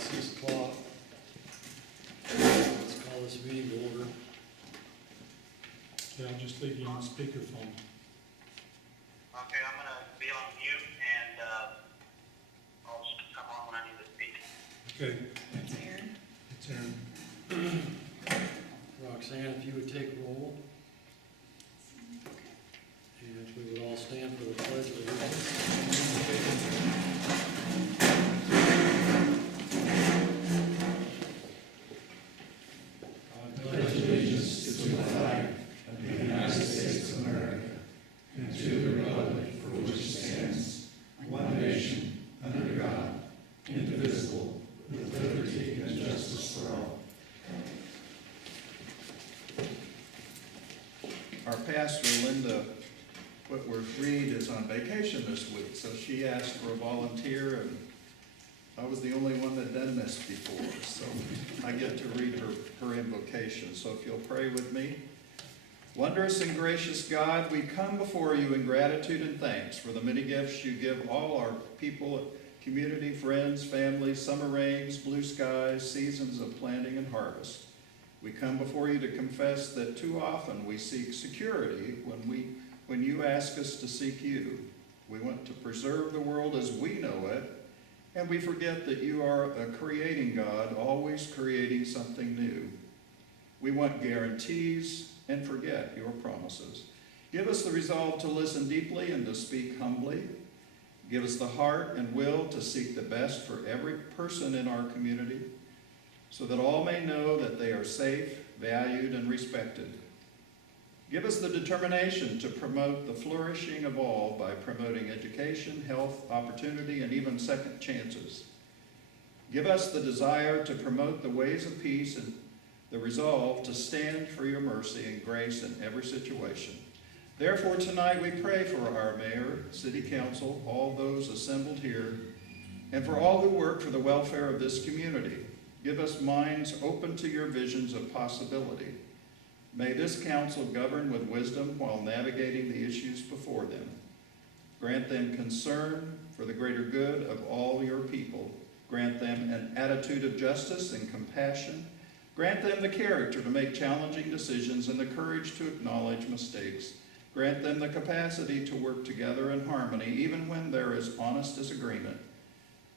6 o'clock. Let's call this meeting to order. Okay, I'll just leave you on speakerphone. Okay, I'm gonna be on mute and, I'll just come on when I need to speak. Okay, That's Aaron. it's Aaron. Roxanne, if you would take roll. And we would all stand for the pledge of allegiance. I pledge allegiance to the flag of the United States of America and to the republic for which it stands, one nation, under God, indivisible, with liberty and justice for all. Our pastor, Linda Whitworth-Reed, is on vacation this week, so she asked for a volunteer, and I was the only one that done this before, so I get to read her invocation. So if you'll pray with me. Wondrous and gracious God, we come before you in gratitude and thanks for the many gifts you give all our people, community, friends, families, summer rains, blue skies, seasons of planting and harvest. We come before you to confess that too often we seek security when you ask us to seek you. We want to preserve the world as we know it, and we forget that you are a creating God, always creating something new. We want guarantees and forget your promises. Give us the resolve to listen deeply and to speak humbly. Give us the heart and will to seek the best for every person in our community, so that all may know that they are safe, valued, and respected. Give us the determination to promote the flourishing of all by promoting education, health, opportunity, and even second chances. Give us the desire to promote the ways of peace and the resolve to stand for your mercy and grace in every situation. Therefore, tonight we pray for our mayor, city council, all those assembled here, and for all who work for the welfare of this community. Give us minds open to your visions of possibility. May this council govern with wisdom while navigating the issues before them. Grant them concern for the greater good of all your people. Grant them an attitude of justice and compassion. Grant them the character to make challenging decisions and the courage to acknowledge mistakes. Grant them the capacity to work together in harmony even when there is honest disagreement.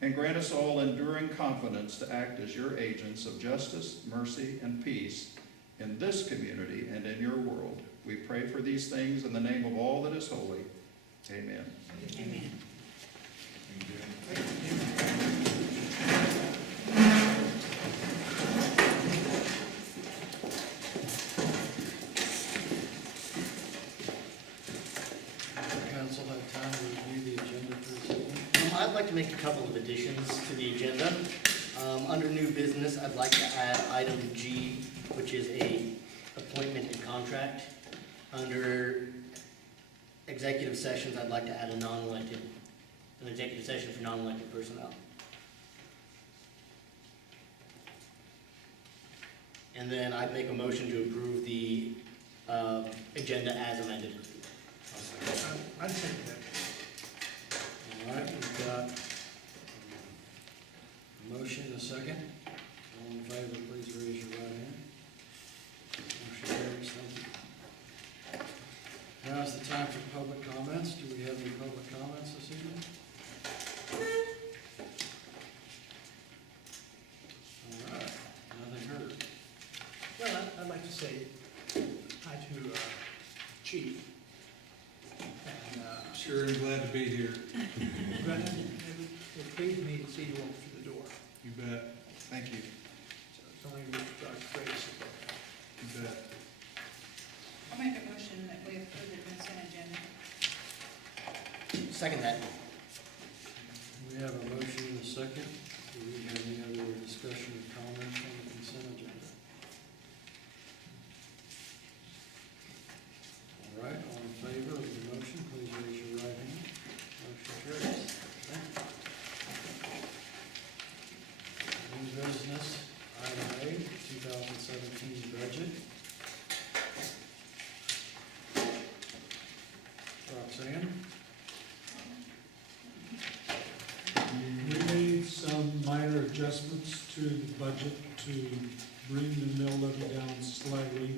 And grant us all enduring confidence to act as your agents of justice, mercy, and peace in this community and in your world. We pray for these things in the name of all that is holy. Amen. Amen. Council have time to review the agenda for this evening. I'd like to make a couple of additions to the agenda. Under new business, I'd like to add item G, which is a appointment and contract. Under executive sessions, I'd like to add an executive session for non-elected personnel. And then I'd make a motion to approve the agenda as amended. I'd second that. All right, we've got a motion and a second. All in favor, please raise your right hand. Motion carries. Thank you. Now is the time for public comments. Do we have any public comments this evening? All right, nothing heard. Well, I'd like to say hi to Chief. And Sure, I'm glad to be here. it pleased me to see you walk through the door. You bet. Thank you. So it's only with God's grace. You bet. I'll make a motion that we approve the consent agenda. Second that. We have a motion and a second. Do we have any other discussion or comments on the consent agenda? All right, all in favor of the motion, please raise your right hand. Motion carries. Thank you. New business, item A, 2017 budget. Roxanne? We made some adjustments to the budget to bring the mill levy down slightly.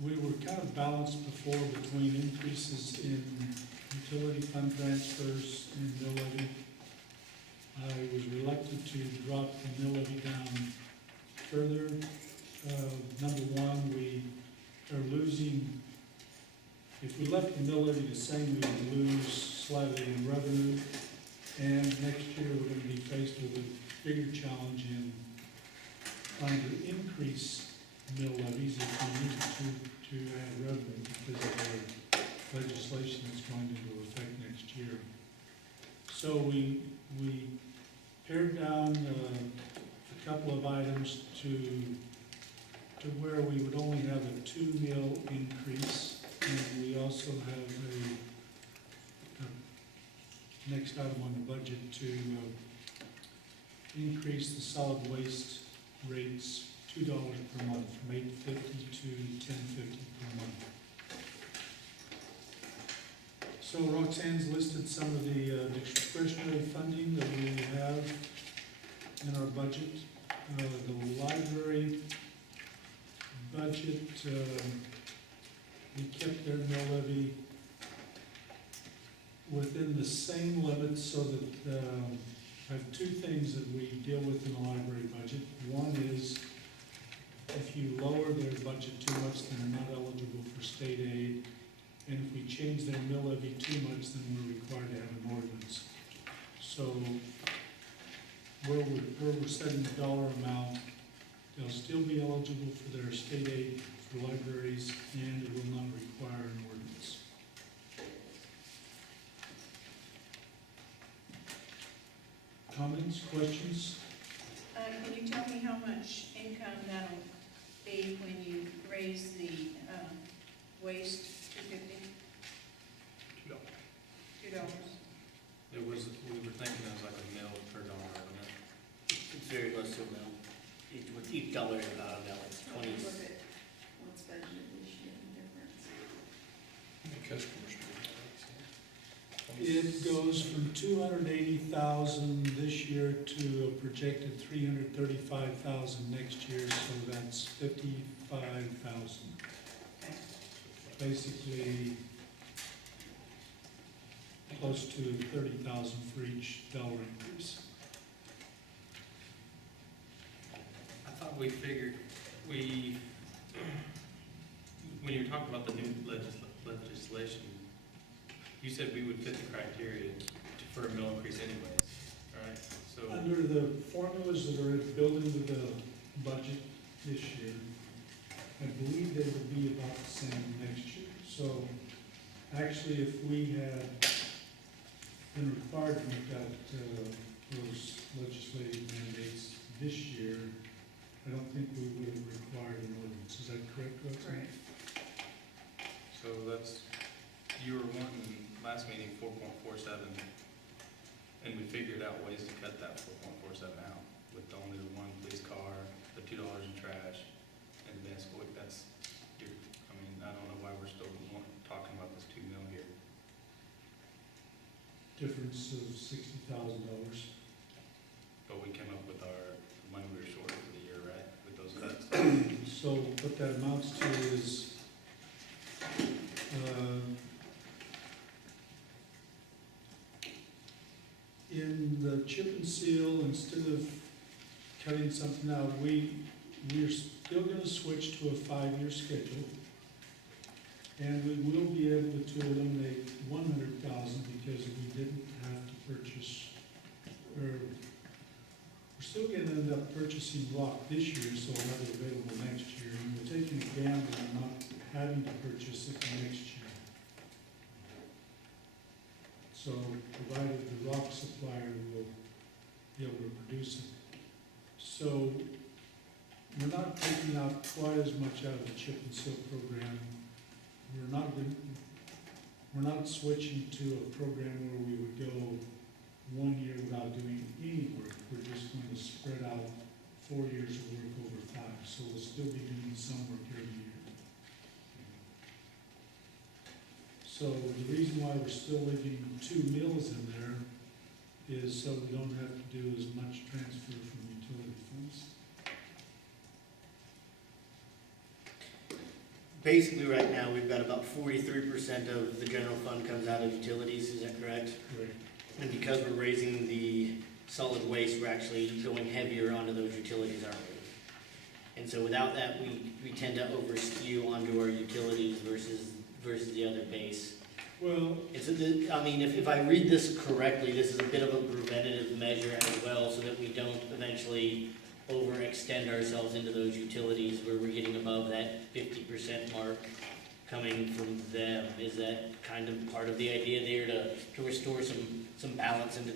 We were kind of balanced before between increases in utility fund transfers and mill levy. I was reluctant to drop the mill levy down further. Number one, we are losing, if we left the mill levy the same, we would lose slightly in revenue. And next year, we're going to be faced with a bigger challenge in trying to increase mill levies if we need to add revenue because of the legislation that's going into effect next year. So we pared down a couple of items to where we would only have a 2 mil increase, and we also have a next item on the budget to increase the solid waste rates $2 per month, from $8.50 to $10.50 per month. So Roxanne's listed some of the discretionary funding that we have in our budget. The library budget, we kept their mill levy within the same limits so that I have two things that we deal with in the library budget. One is if you lower their budget too much, then they're not eligible for state aid. And if we change their mill levy too much, then we're required to have an ordinance. So where we're setting the dollar amount, they'll still be eligible for their state aid for libraries, and it will not require an ordinance. Comments, questions? Can you tell me how much income that'll be when you raise the waste to $2.50? $2. It was, we were thinking it was like a mill per dollar, wasn't it? It's very close to a mill. With each dollar about a mill, it's 20. What's budgeted this year, the difference? It goes from 280,000 this year to a projected 335,000 next year, so that's 55,000. Basically, close to 30,000 for each dollar increase. I thought we figured, when you were talking about the new legislation, you said we would fit the criteria for a mill increase anyways, right? So, Under the formulas that are built into the budget this year, I believe they would be about the same next year. So actually, if we had been required to make out those legislative mandates this year, I don't think we would have required an ordinance. Is that correct, Roxanne? so that's, you were wanting last meeting 4.47, and we figured out ways to cut that 4.47 out with only the one police car, the $2 in trash, and advanced work. That's, I mean, I don't know why we're still talking about this 2 mil here. Difference of $60,000. But we came up with our money we were short for the year, right? With those cuts. So what that amounts to is in the chip and seal, instead of cutting something out, we're still going to switch to a 5-year schedule. And we will be able to eliminate 100,000 because we didn't have to purchase, or we're still going to end up purchasing rock this year, so we'll have it available next year. And we're taking a gamble on not having to purchase it next year. So provided the rock supplier will be able to produce it. So we're not taking out quite as much out of the chip and seal program. We're not switching to a program where we would go 1 year without doing any work. We're just going to spread out 4 years of work over 5. So we'll still be doing some work every year. So the reason why we're still leaving 2 mills in there is so we don't have to do as much transfer from utility funds. Basically, right now, we've got about 43% of the general fund comes out of utilities, is that correct? Correct. And because we're raising the solid waste, we're actually going heavier onto those utilities, aren't we? And so without that, we tend to over skew onto our utilities versus the other base. Well, I mean, if I read this correctly, this is a bit of a preventative measure as well, so that we don't eventually overextend ourselves into those utilities where we're getting above that 50% mark coming from them. Is that kind of part of the idea there to restore some balance into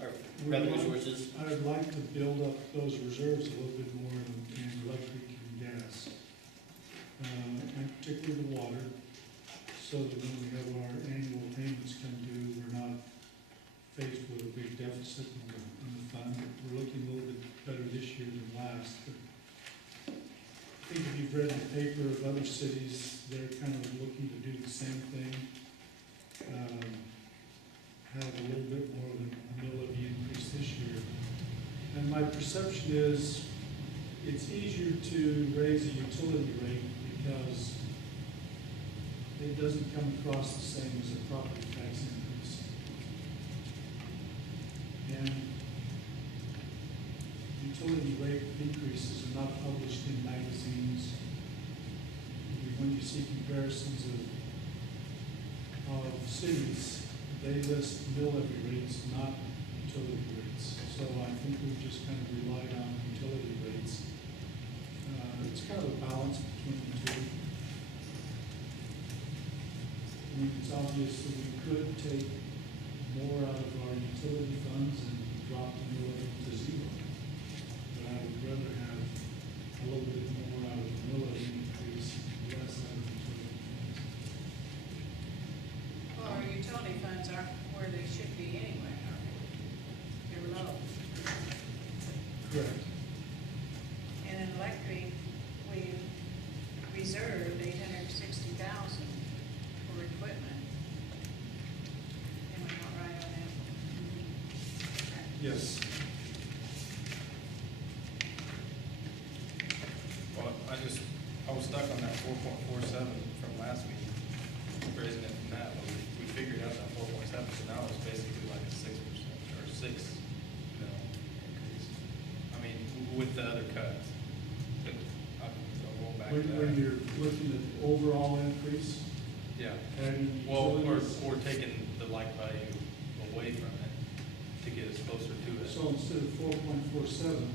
our revenue sources? I would like to build up those reserves a little bit more in electric and gas, and particularly the water, so that when we have our annual payments come due, we're not faced with a big deficit in the fund. We're looking a little bit better this year than last. But I think if you've read the paper of other cities, they're kind of looking to do the same thing. Have a little bit more of a mill levy increase this year. And my perception is it's easier to raise a utility rate because it doesn't come across the same as a property tax increase. And utility rate increases are not published in magazines. When you see comparisons of cities, they list mill levy rates, not utility rates. So I think we've just kind of relied on utility rates. It's kind of a balance between the two. I mean, it's obvious that we could take more out of our utility funds and drop the mill levy to zero. But I would rather have a little bit more out of the mill levy increase, less out of utility funds. Well, our utility funds aren't where they should be anyway, are they? They're low. Correct. And in electric, we reserved $860,000 for equipment. Am I not right on that? Yes. Well, I was stuck on that 4.47 from last meeting, raising it from that, we figured out that 4.7, so now it's basically like a 6% or 6 mil increase. I mean, with the other cuts. But I'll roll back to When that. you're looking at the overall increase, Yeah, adding well, utilities. or taking the like value away from it to get us closer to it. So instead of 4.47,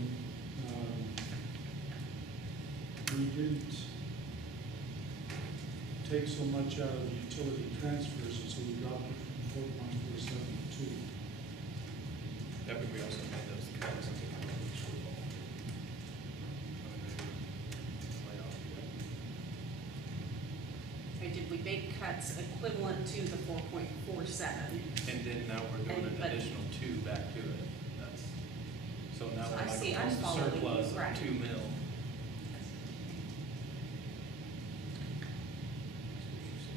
we didn't take so much out of the utility transfers, and so we dropped it from 4.47 to 2. That would be also made those cuts. I mean, Okay, did we make cuts equivalent to the 4.47? and then now we're doing an But- additional 2 back to it. That's, so now So we're I like see, I'm almost a following you, surplus right. of 2 mil.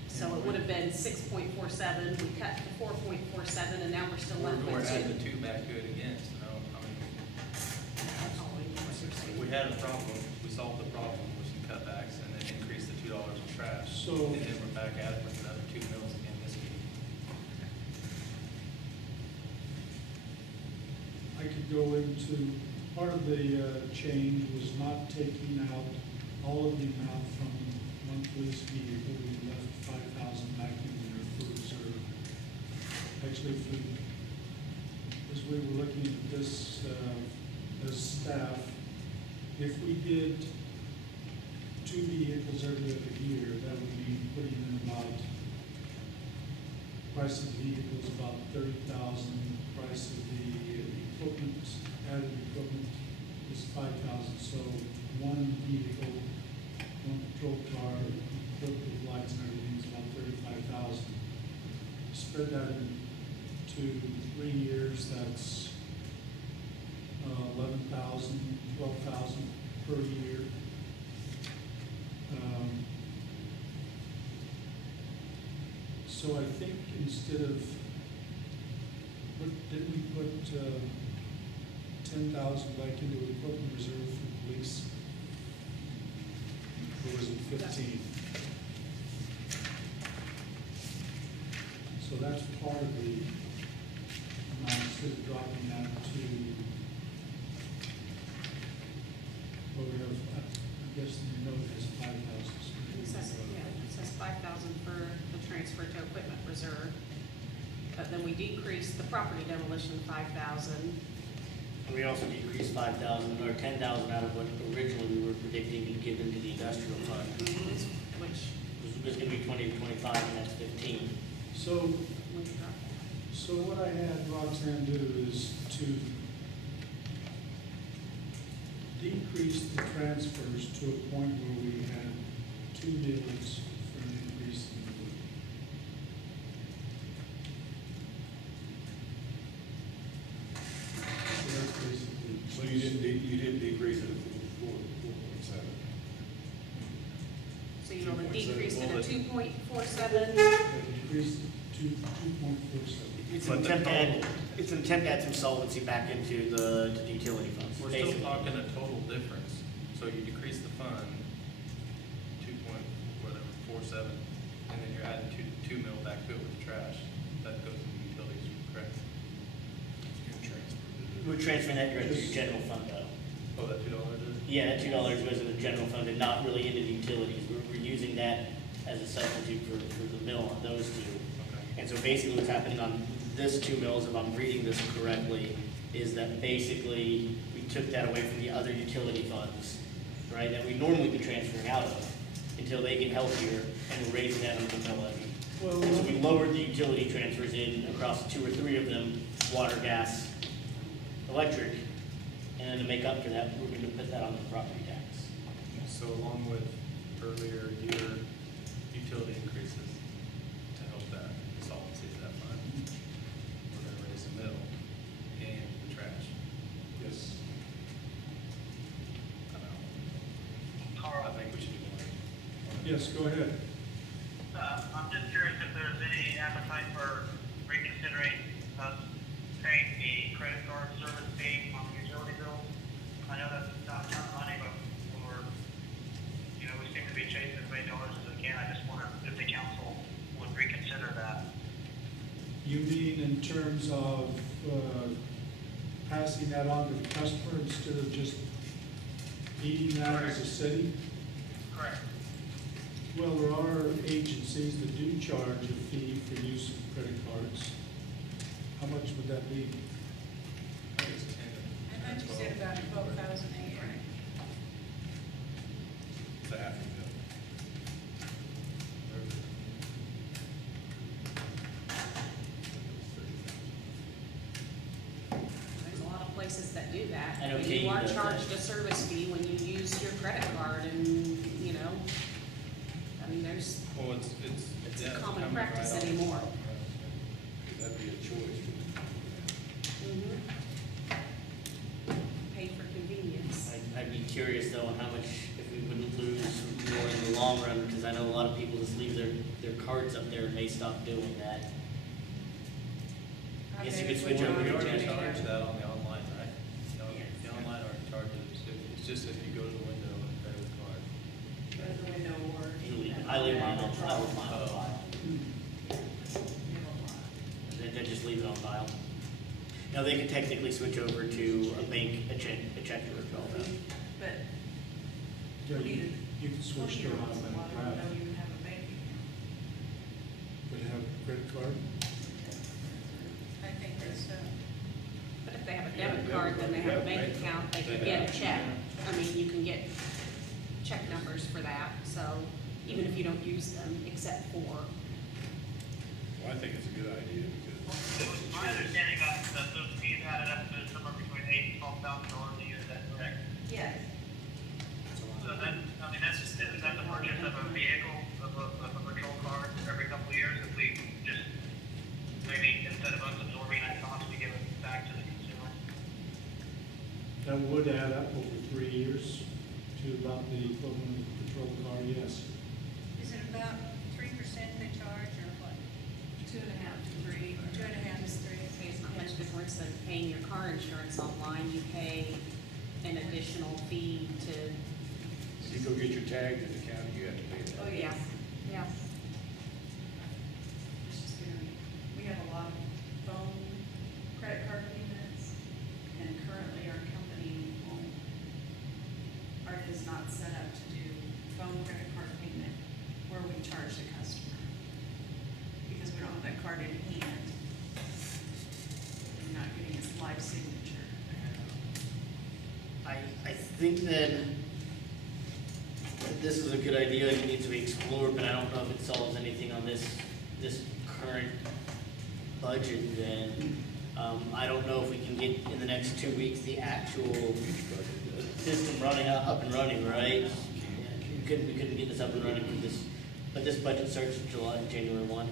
So it would have been 6.47, we cut to 4.47, and now we're still left We're with adding 2. the 2 back to it again, so now, I mean, I'm following you, what you're saying. we had a problem, we solved the problem with some cutbacks and then increased the $2 in trash. So- And then we're back at it with another 2 mils again this week. I could go into, part of the change was not taking out all of the amount from one police vehicle. We left 5,000 back in there for reserve. Actually, if we, as we were looking at this, as staff, if we did 2 vehicles every other year, that would be putting in about, price of the vehicles about 30,000, price of the equipment, added equipment is 5,000, so one vehicle, one patrol car, equipped with lights and everything is about 35,000. Spread that into 3 years, that's 11,000, 12,000 per year. So I think instead of, didn't we put 10,000 back into equipment reserve for police? Or was it 15? So that's part of the amount, instead of dropping that to, well, we have, I guess the note has 5,000. It says, yeah, it says 5,000 for the transfer to equipment reserve. But then we decreased the property demolition 5,000. And we also decreased 5,000 or 10,000 out of what originally we were predicting to give into the industrial fund, Which was gonna be 20 to 25, and that's 15. So, we dropped that. so what I had Roxanne do is to decrease the transfers to a point where we had 2 mills for an increase in the wood. So that's basically. So you didn't decrease it to 4.7. So you only decreased it Well, to the- 2.47. Decreased to 2.47. It's But an the attempt to add, total- it's an attempt to add some solvency back into to the utility funds. We're still basically. talking a total difference, so you decrease the fund, 2.47, and then you're adding 2 mil back to it with the trash, that goes in the utilities, correct? We're transferring that directly to your general fund though. Oh, that $2 is? Yeah, that $2 goes in the general fund and not really into the utilities. We're using that as a substitute for the mill on those two. Okay. And so basically what's happening on this 2 mills, if I'm reading this correctly, is that basically we took that away from the other utility funds, right, that we normally be transferring out of until they get healthier, and we're raising that on the mill levy. Well, So we lowered the utility transfers in across 2 or 3 of them, water, gas, electric, and then to make up for that, we're gonna put that on the property tax. So along with earlier year utility increases to help that solvency of that fund, we're gonna raise the mill and the trash. Yes. I don't know. Carl, I think we should do one. yes, go ahead. I'm just curious if there's any appetite for reconsidering us paying the credit card service fee on the utility bills. I know that's not a ton of money, but we're, we seem to be chasing as many dollars as we can. I just wonder if the council would reconsider that. You mean in terms of passing that on to the customer instead of just eating that as a city? Correct. Well, there are agencies that do charge a fee for use of credit cards. How much would that be? I think it's 10. I thought you said about 12,000 a year. It's a half a bill. There's a lot of places that do that. I know And Katie you are does that. charged a service fee when you use your credit card and, I mean, there's, Well, it's It's yeah, common coming practice right off. anymore. That'd be a choice. Pay for convenience. I'd be curious though on how much, if we wouldn't lose more in the long run, because I know a lot of people just leave their cards up there and may stop doing that. I guess you could switch over We to already cash. charge that on the online, right? The online already charges, it's just if you go to the window and pay with card. Go to the window or. You leave, I leave mine on file. They just leave it on file. Now, they could technically switch over to a bank, a check or a draw though. But Yeah, you can switch to an automatic draft. don't even have a bank Would it have a credit card? I think that's, But if they have a debit card, then they have a bank account, they can get a check. I mean, you can get check numbers for that, so even if you don't use them, except for, Well, I think it's a good idea because My understanding that those fees added up to somewhere between $8,000 and $12,000 a year, is that correct? Yes. So then, isn't that the purchase of a vehicle, of a patrol car every couple of years? If we just, maybe instead of us absorbing that cost, we give it back to the consumer? That would add up over 3 years to about the equivalent of a patrol car, yes. is it about 3% they charge or what? 2.5 to 3. 2.5 is 3? it's not much paying your car insurance online, you pay an additional fee to, You go get your tags at the county, you have to pay that. Oh, yeah, yes. yeah. It's just very, we have a lot of phone credit card payments, and currently our company won't, ours is not set up to do phone credit card payment where we charge the customer. Because we don't have that card in hand. We're not getting his live signature. I think that this is a good idea, it needs to be explored, but I don't know if it solves anything on this current budget then. I don't know if we can get in the next 2 weeks the actual system running, up and running, right? We couldn't get this up and running for this, but this budget starts January 1.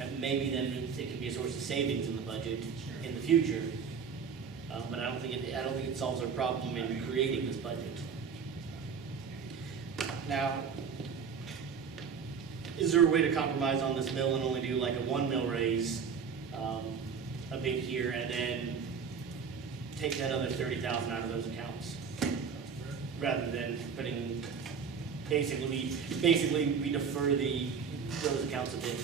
And maybe then it could be a source of savings in the budget in the future. But I don't think it solves our problem in creating this budget. Now, is there a way to compromise on this mill and only do like a 1 mill raise, a big here, and then take that other 30,000 out of those accounts? Rather than putting, basically we defer those accounts a bit.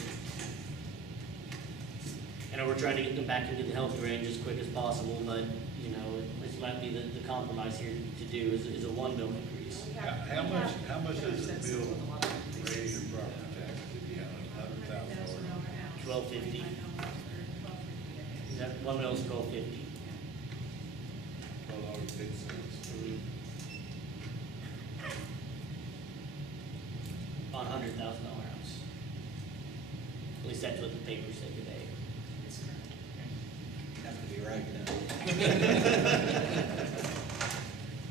And we're trying to get them back into the healthy range as quick as possible, but, you know, this might be the compromise here to do is a 1 mill increase. How much does the bill raise your property tax if you have $100,000? $12.50. Is that 1 mill is $12.50? $12.50. On a $100,000 house. At least that's what the paper said today. Have to be right now.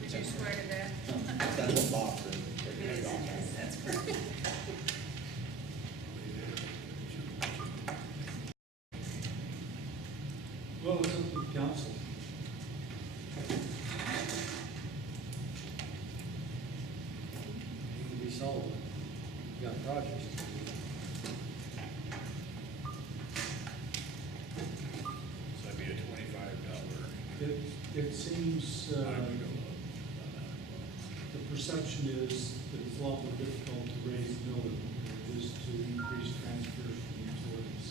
Would you swear to that? That's what Bob said. Yes, that's correct. Well, it's up to the council. It can be solved. You got projects. So that'd be a $25. It seems, the perception is that it's a lot more difficult to raise mill than it is to increase transfers from utilities.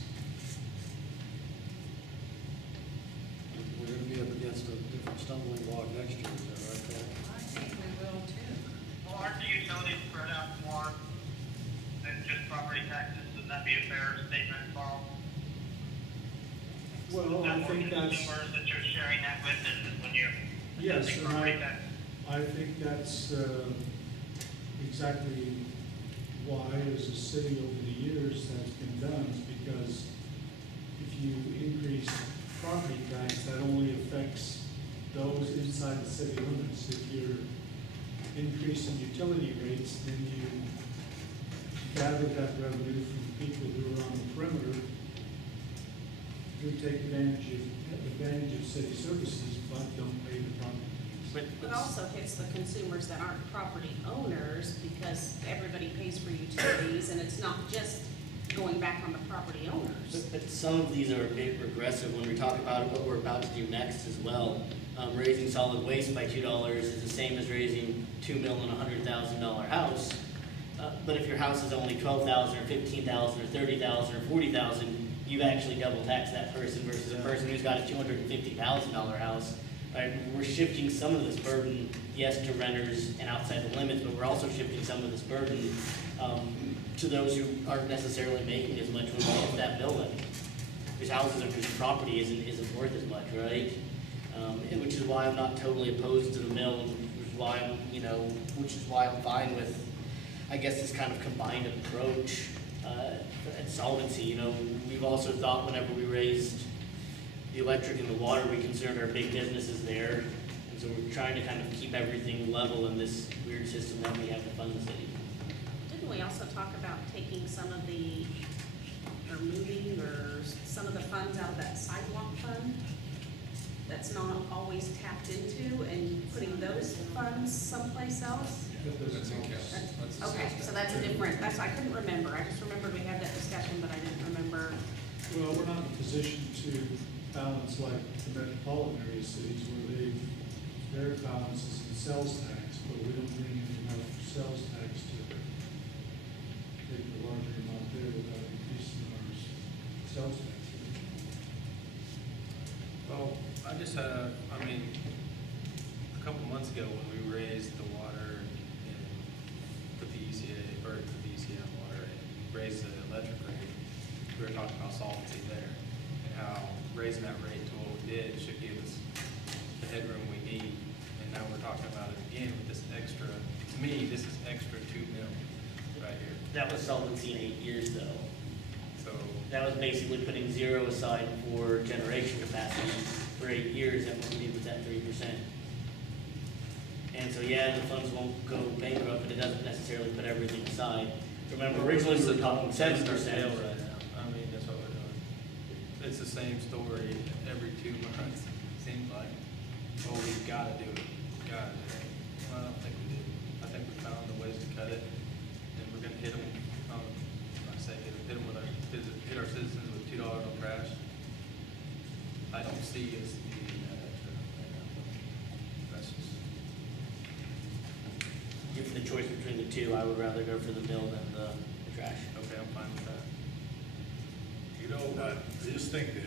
We're gonna be up against a different stumbling block next year, is that right, Paul? I think we will too. Well, aren't the utilities spread out more than just property taxes? Would that be a fair statement, Carl? Well, I think that's, Consumers that you're sharing that with, and when you're yes, assessing and property tax? I think that's exactly why, as a city over the years, that's been done, is because if you increase property tax, that only affects those inside the city limits. If you're increasing utility rates, then you gather that revenue from people who are on the perimeter who take advantage of city services but don't pay the property tax. It also hits the consumers that aren't property owners because everybody pays for utilities and it's not just going back on the property owners. But some of these are a bit regressive when we talk about what we're about to do next as well. Raising solid waste by $2 is the same as raising $2 million on a $100,000 house. But if your house is only $12,000 or $15,000 or $30,000 or $40,000, you actually double tax that person versus a person who's got a $250,000 house. Right? We're shifting some of this burden, yes, to renters and outside the limits, but we're also shifting some of this burden to those who aren't necessarily making as much when we get that building. Whose houses or whose property isn't worth as much, right? And which is why I'm not totally opposed to the mill, which is why I'm fine with, I guess, this kind of combined approach at solvency. We've also thought whenever we raised the electric and the water, we considered our big businesses there. And so we're trying to kind of keep everything level in this weird system that we have to fund the city. Didn't we also talk about taking some of the, or moving, or some of the funds out of that sidewalk fund that's not always tapped into and putting those funds someplace else? That's in council. Okay, so that's a different, I couldn't remember. I just remembered we had that discussion, but I didn't remember. Well, we're not in a position to balance like the metropolitan area cities where their balance is in sales tax, but we don't bring in enough sales tax to take the larger amount there without increasing our sales tax. Well, I just have, I mean, a couple months ago when we raised the water and put the ECA, or put the ECA on water and raised the electric rate, we were talking about solvency there and how raising that rate to what we did should give us the headroom we need. And now we're talking about it again with this extra, to me, this is extra 2 mil right here. That was solvency in 8 years though. So, That was basically putting zero aside for generation capacity for 8 years, and what we did with that 3%. And so, yeah, the funds won't go bankrupt, but it doesn't necessarily put everything aside. Remember, originally we were talking 7%. right now. I mean, that's what we're doing. It's the same story every 2 months, seems like. Oh, we've gotta do it, gotta do it. Well, I don't think we do. I think we found the ways to cut it, and we're gonna hit them, I say hit them with our, hit our citizens with $2 on trash. I don't see us needing that extra right now. That's just, Given the choice between the two, I would rather go for the mill than the trash. okay, I'm fine with that. You know, I just think that,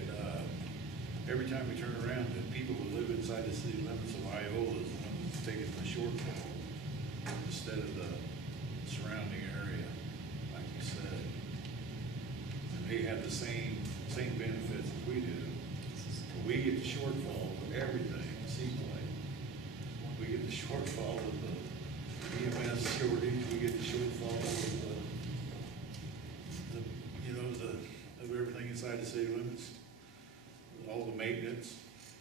every time we turn around, the people who live inside the city limits of Iola is the ones that's taking the shortfall instead of the surrounding area, like you said. And they have the same benefits as we do. But we get the shortfall of everything, it seems like. We get the shortfall of the EMS shortage, we get the shortfall of of everything inside the city limits. All the maintenance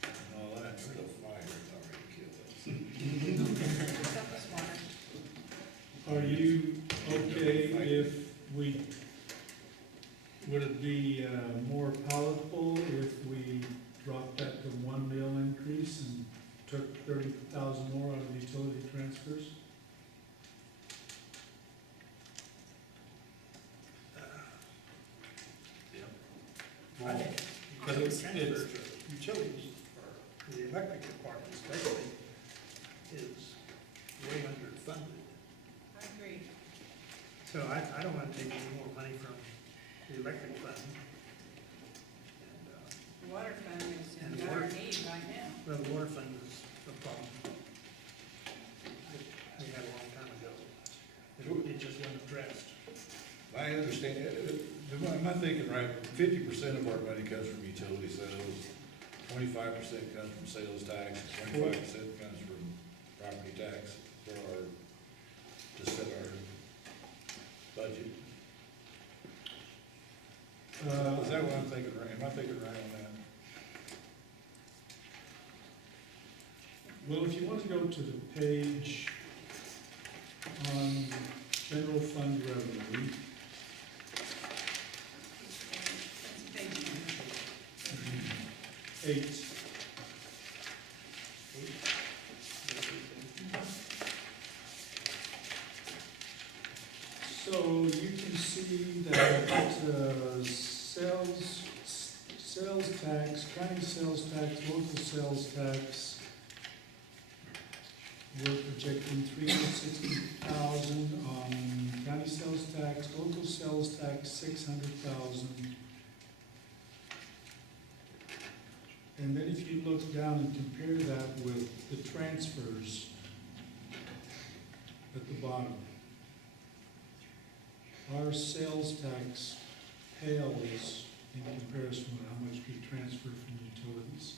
and all that. There's a fire that's already killed us. Surface water. Are you okay if we, would it be more palatable if we dropped that to 1 mil increase and took 30,000 more out of utility transfers? I think But it's- transfers of utilities, or the electric department especially, is way underfunded. I agree. So I don't want to take any more money from the electric fund. And, The water fund is And in the dire water- need right now. well, the water fund is a problem. We had a long time ago. It just wasn't addressed. I understand, am I thinking right, 50% of our money comes from utility sales, 25% comes from sales tax, 25% comes from property tax for our, to set our budget. Is that what I'm thinking, right? Am I thinking right on that? Well, if you want to go to the page on general fund revenue, That's page number. 8. So you can see that sales tax, county sales tax, local sales tax, we're projecting 360,000 on county sales tax, local sales tax 600,000. And then if you look down and compare that with the transfers at the bottom, our sales tax pales in comparison with how much we transfer from utilities.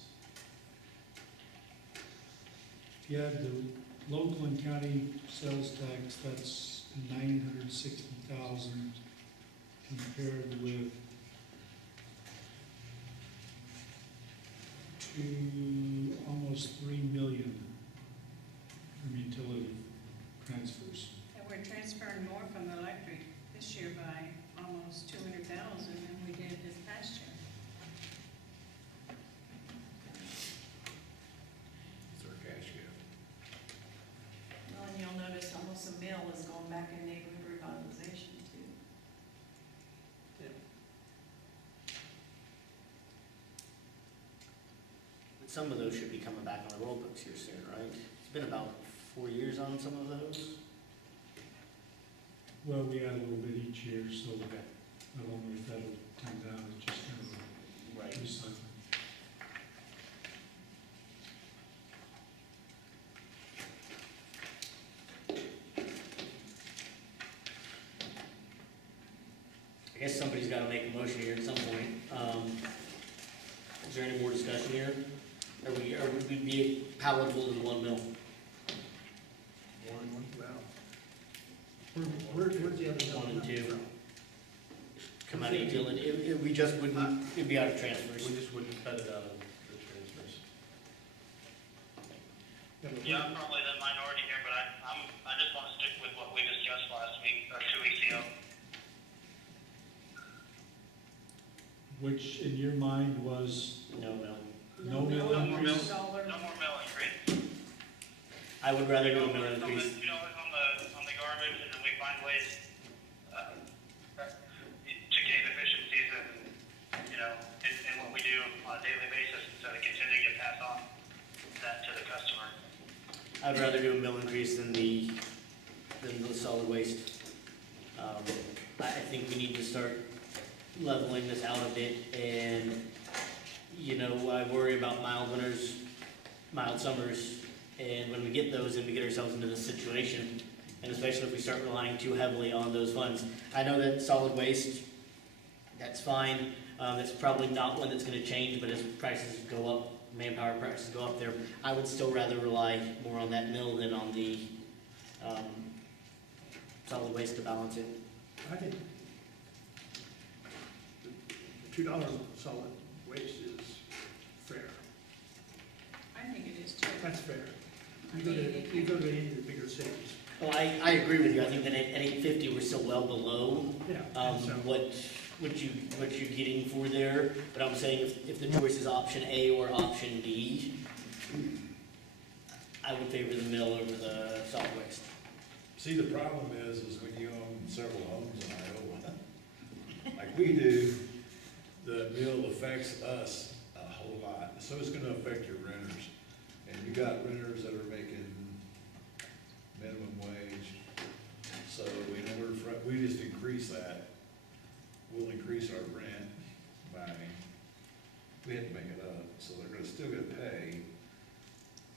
If you add the local and county sales tax, that's 960,000 compared with almost 3 million from utility transfers. And we're transferring more from the electric this year by almost 200,000 than we did this past year. It's our cash gap. Well, and you'll notice almost a mill is going back in neighborhood revitalization too. some of those should be coming back on the roll books here soon, right? It's been about 4 years on some of those. Well, we add a little bit each year, so Okay. I don't know if that'll come down, it's just kind of Right. recycling. I guess somebody's gotta make a motion here at some point. Is there any more discussion here? Would we be palatable to the 1 mil? Where's the other? 1 and 2. Come out of utility, we just wouldn't, it'd be out of transfers. We just wouldn't cut it out of the transfers. Yeah, I'm probably the minority here, but I just want to stick with what we discussed last week, or 2 weeks ago. Which in your mind was No. no mill No more increase? $1 No more mill increase. I would rather do a mill increase. You know, on the garbage, and then we find ways, to gain efficiencies and, you know, in what we do on a daily basis, instead of continuing to pass on that to the customer. I'd rather do a mill increase than the solid waste. I think we need to start leveling this out a bit, and, you know, I worry about mild winters, mild summers, and when we get those, and we get ourselves into this situation, and especially if we start relying too heavily on those funds. I know that solid waste, that's fine, it's probably not one that's gonna change, but as prices go up, manpower prices go up there, I would still rather rely more on that mill than on the, solid waste to balance it. I think the $2 on solid waste is fair. I think it is too. That's fair. You go to any of the bigger cities. Well, I agree with you, I think that at 850, we're still well below, Yeah. So- what you're getting for there, but I'm saying if the choice is option A or option D, I would favor the mill over the solid waste. See, the problem is when you own several homes in Iowa, like we do, the mill affects us a whole lot. So it's gonna affect your renters. And you got renters that are making minimum wage. So in order for, we just increase that, we'll increase our rent by, we have to make it up, so they're gonna still gonna pay.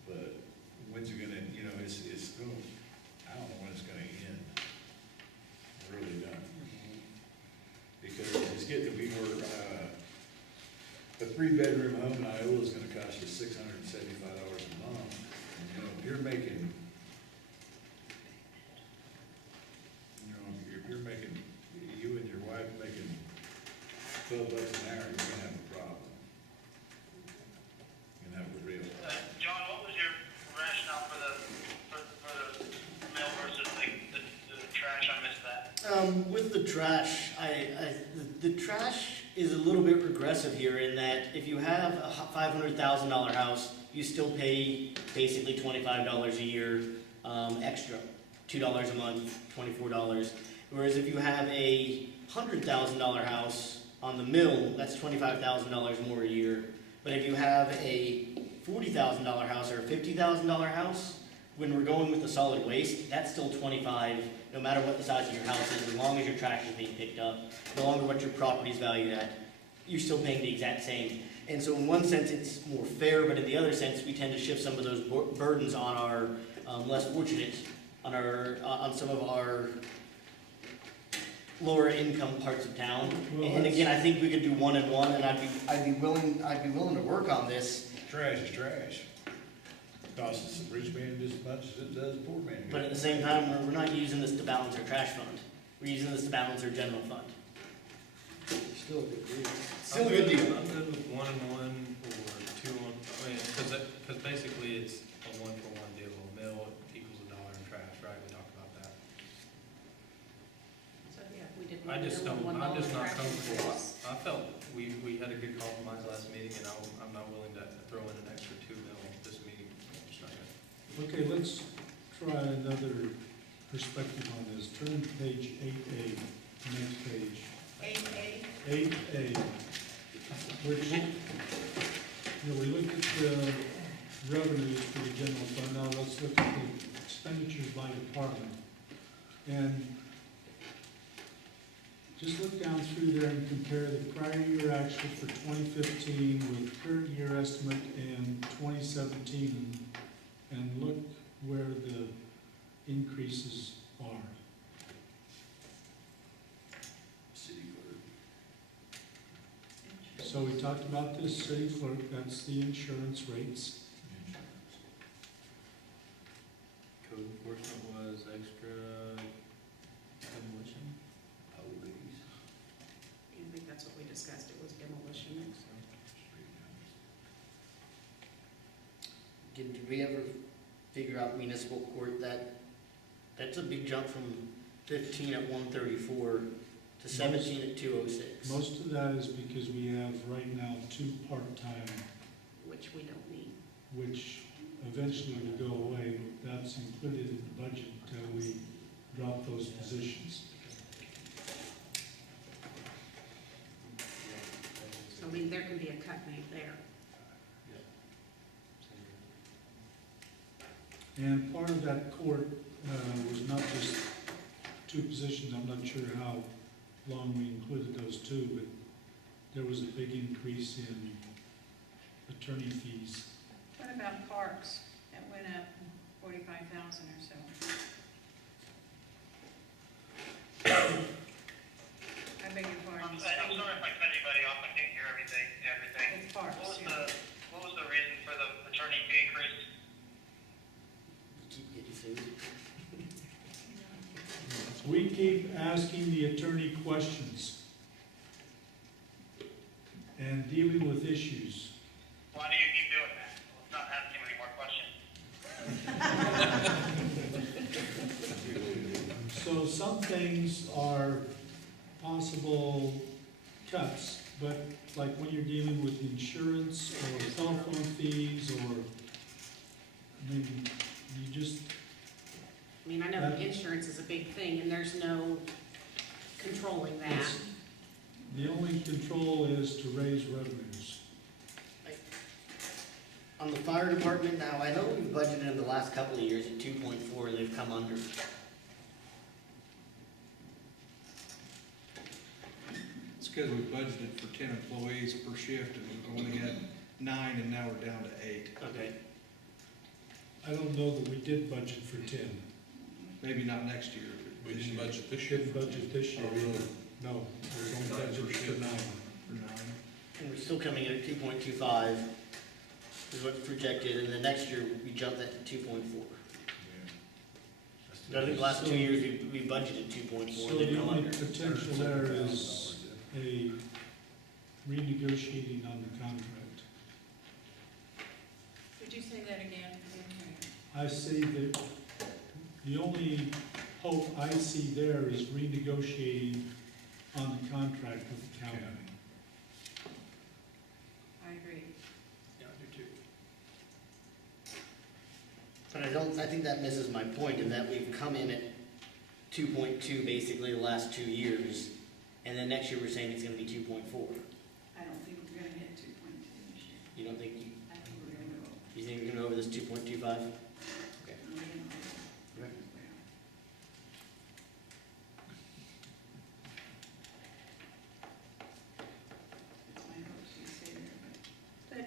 But when's it gonna, you know, it's going, I don't know when it's gonna end. I really don't. Because it's getting to be where, a 3-bedroom home in Iola is gonna cost you $675 a month. And, you know, if you're making, you know, if you're making, you and your wife making $12 an hour, you're gonna have a problem. You're gonna have a real. John, what was your rationale for the mill versus the trash? I missed that. With the trash, the trash is a little bit regressive here in that if you have a $500,000 house, you still pay basically $25 a year extra, $2 a month, $24. Whereas if you have a $100,000 house on the mill, that's $25,000 more a year. But if you have a $40,000 house or a $50,000 house, when we're going with the solid waste, that's still 25, no matter what the size of your house is, as long as your trash is being picked up, no longer what your property is valued at, you're still paying the exact same. And so in one sense, it's more fair, but in the other sense, we tend to shift some of those burdens on our less fortunate, on some of our lower income parts of town. Well, And again, I think we could do 1 and 1, and I'd be willing to work on this. Trash is trash. Costs the rich man just as much as it does the poor man. But at the same time, we're not using this to balance our trash fund. We're using this to balance our general fund. Still a good deal. Still a good deal. I'm good with 1 and 1 or 2 on, I mean, because basically it's a 1-for-1 deal. A mill equals $1 in trash, right? We talked about that. So, yeah, we did I just don't, $1 I'm just not trash comfortable. increase. I felt we had a good compromise last meeting, and I'm not willing to throw in an extra 2 mil this meeting. I'm just not gonna. Okay, let's try another perspective on this. Turn to page 8A, next page. 8A, 8A, which You know, we looked at the revenues for the general fund, now let's look at the expenditures by department. And just look down through there and compare the prior year actual for 2015 with current year estimate in 2017, and look where the increases are. City clerk. So we talked about this city clerk, that's the insurance rates. Code enforcement was extra demolition. Police. I think that's what we discussed, it was demolition. Did we ever figure out municipal court, that's a big jump from 15 at 134 to 17 at 206. Most of that is because we have right now 2 part-time, Which we don't need. which eventually will go away. That's included in the budget until we drop those positions. So, I mean, there can be a cut made there. And part of that court was not just 2 positions, I'm not sure how long we included those 2, but there was a big increase in attorney fees. What about parks? That went up 45,000 or so. I beg your pardon. I'm sorry if I cut anybody off, I can't hear everything. It's parks, yeah. What was the reason for the attorney fee increase? Keep getting sued. We keep asking the attorney questions and dealing with issues. Why do you keep doing that? Let's not have too many more questions. So some things are possible cuts, but like when you're dealing with insurance or telephone fees or, I mean, you just, I mean, I know That- insurance is a big thing, and there's no controlling that. it's, the only control is to raise revenues. On the fire department now, I know we've budgeted in the last couple of years at 2.4, they've come under. It's because we budgeted for 10 employees per shift, and we've only had 9, and now we're down to 8. Okay. I don't know that we did budget for 10. Maybe not next year. We didn't budget this We year. didn't budget this year. Oh, really? No, there's only budget for 9. For 9. And we're still coming in at 2.25 is what's projected, and the next year we jumped that to 2.4. I think the last 2 years we budgeted 2.4, So they've the come only under. potential there is a renegotiating on the contract. Would you say that again? I see that the only hope I see there is renegotiating on the contract with the county. I agree. Yeah, I do too. But I think that misses my point in that we've come in at 2.2 basically the last 2 years, and then next year we're saying it's gonna be 2.4. I don't think we're gonna hit 2.2 this year. You don't think, I think we're gonna go. you think you're gonna go over this 2.25? Okay. we're gonna go. Right. It's my hope to stay there,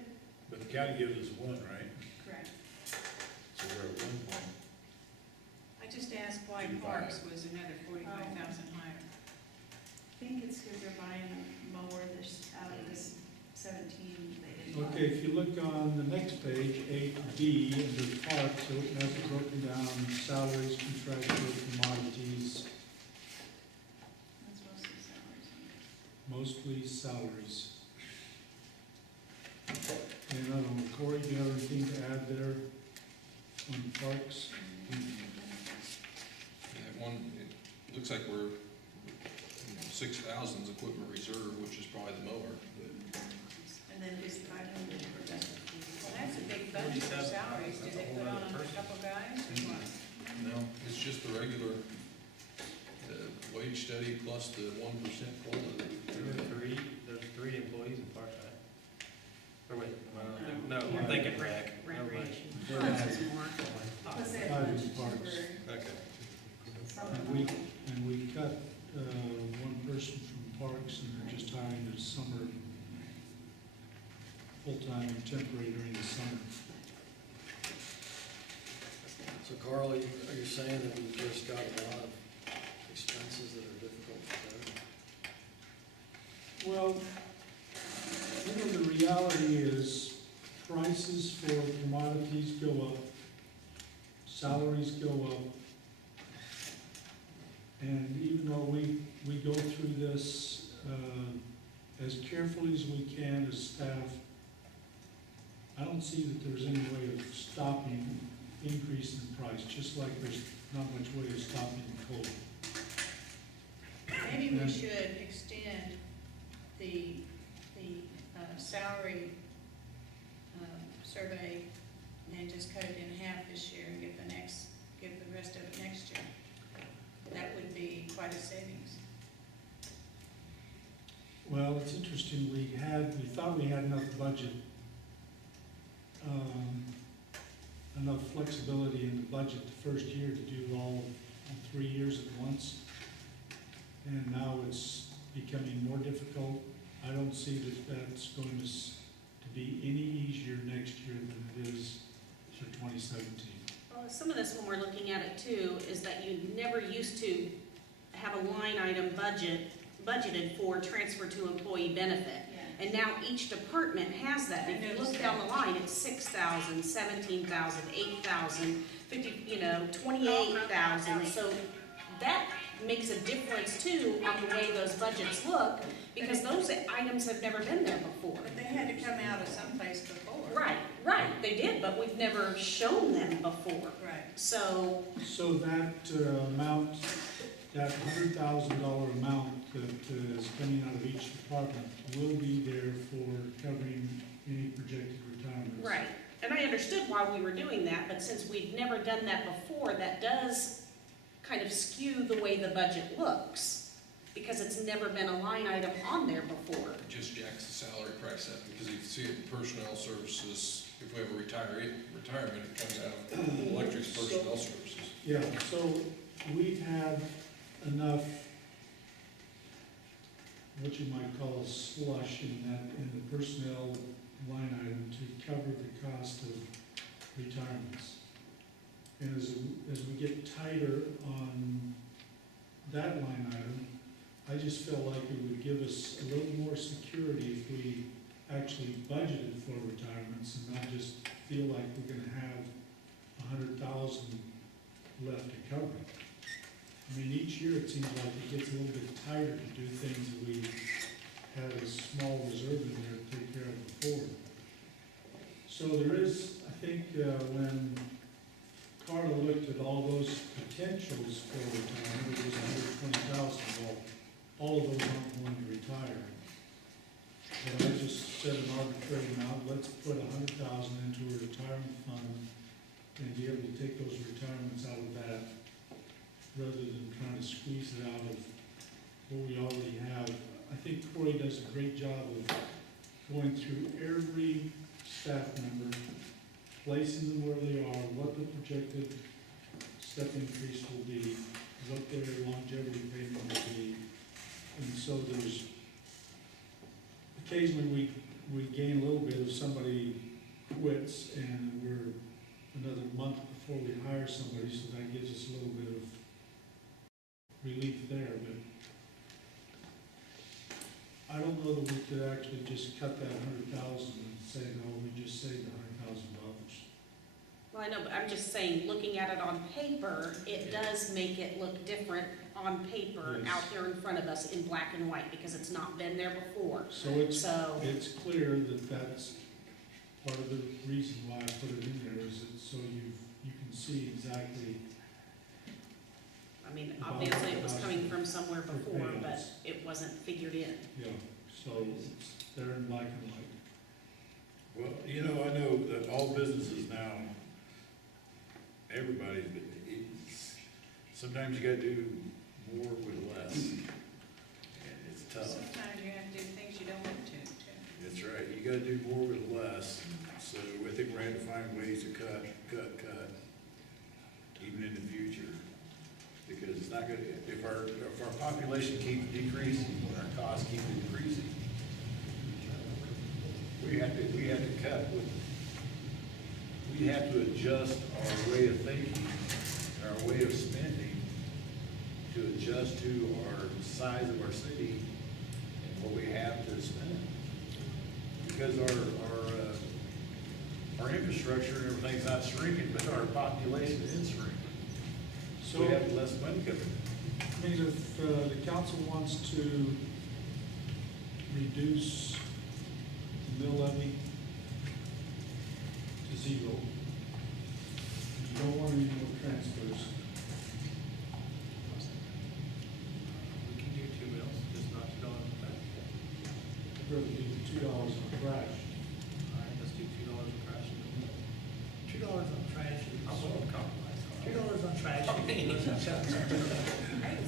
But the county gives us 1, right? but correct. So we're at 1 point. I just asked why parks was another 45,000 higher. I think it's because they're buying a mower this, out of this 17 they didn't buy. Okay, if you look on the next page, 8B, under parks, so it has it broken down, salaries, contractual commodities, That's mostly salaries. mostly salaries. And I don't know, Corey, do you have anything to add there on parks? Yeah, it looks like we're, 6,000's equipment reserve, which is probably the mower, but And then just 500 for that. Well, that's a big budget for salaries. Did they put on a couple guys or what? no, it's just the regular, wage study plus the 1% COLA. There's 3 employees in parks, right? Or wait, am I on a I'm thinking rec. Recreation. Yeah. Parks is more. Plus they have a Five bunch in of parks. temporary, Okay. some And of we, them. and we cut, one person from parks, and they're just hiring a summer, full-time and temporary during the summer. So Carl, are you saying that we've just got a lot of expenses that are difficult to cover? Well, the reality is prices for commodities go up, salaries go up. And even though we go through this as carefully as we can as staff, I don't see that there's any way of stopping increase in price, just like there's not much way of stopping coal. Maybe we should extend the salary survey and just cut it in half this year and give the rest of it next year. That would be quite a savings. Well, it's interesting, we thought we had enough budget, enough flexibility in the budget the first year to do all 3 years at once. And now it's becoming more difficult. I don't see that that's going to be any easier next year than it is for 2017. Well, some of this, when we're looking at it too, is that you never used to have a line item budgeted for transfer to employee benefit. Yeah. And now each department has that. If you look down the line, it's 6,000, 17,000, 8,000, 50, 28,000. So that makes a difference too on the way those budgets look, because those items have never been there before. But they had to come out of someplace before. Right, they did, but we've never shown them before. Right. So, So that amount, that $100,000 amount that is coming out of each department will be there for covering any projected retirements. right, and I understood why we were doing that, but since we've never done that before, that does kind of skew the way the budget looks, because it's never been a line item on there before. It just jacks the salary price up, because if you see it in personnel services, if we have a retirement, it comes out of electric's personnel services. Yeah, so we've had enough, what you might call slush in the personnel line item to cover the cost of retirements. And as we get tighter on that line item, I just felt like it would give us a little more security if we actually budgeted for retirements and not just feel like we're gonna have 100,000 left to cover. I mean, each year it seems like it gets a little bit tighter to do things that we had a small reserve in there to take care of before. So there is, I think, when Carla looked at all those potentials for retirement, it was 120,000. Well, all of those aren't going to retire. But I just set an arbitrary amount, let's put 100,000 into a retirement fund and be able to take those retirements out of that, rather than trying to squeeze it out of what we already have. I think Corey does a great job of going through every staff member, placing them where they are, what the projected step increase will be, what their longevity payment will be. And so there's, occasionally we gain a little bit if somebody quits and we're another month before we hire somebody, so that gives us a little bit of relief there. But I don't know that we could actually just cut that 100,000 and say, no, we just saved $100,000. Well, I know, but I'm just saying, looking at it on paper, it does make it look different on paper Yes. out there in front of us in black and white, because it's not been there before. So it's So, clear that that's part of the reason why I put it in there, is that so you can see exactly. I mean, obviously it was coming from somewhere before, but it wasn't figured in. Yeah, so it's there in black and white. Well, I know that all businesses now, everybody's, sometimes you gotta do more with less. And it's tough. Sometimes you have to do things you don't want to, too. That's That's right, you gotta do more with less, so I think we're gonna have to find ways to cut, even in the future. Because it's not gonna, if our population keeps decreasing, our costs keep increasing, we have to cut with, we have to adjust our way of thinking, our way of spending, to adjust to our size of our city and what we have to spend. Because our infrastructure and everything's not shrinking, but our population is shrinking. So we have less money coming in. I mean, if the council wants to reduce the mill levy to zero, you don't want any more transfers, We can do 2 mills, just not $2 a ton. I'd rather do $2 on trash. All right, let's do $2 a trash and a mill. $2 on trash I'm is, willing to compromise. $2 on trash is. I think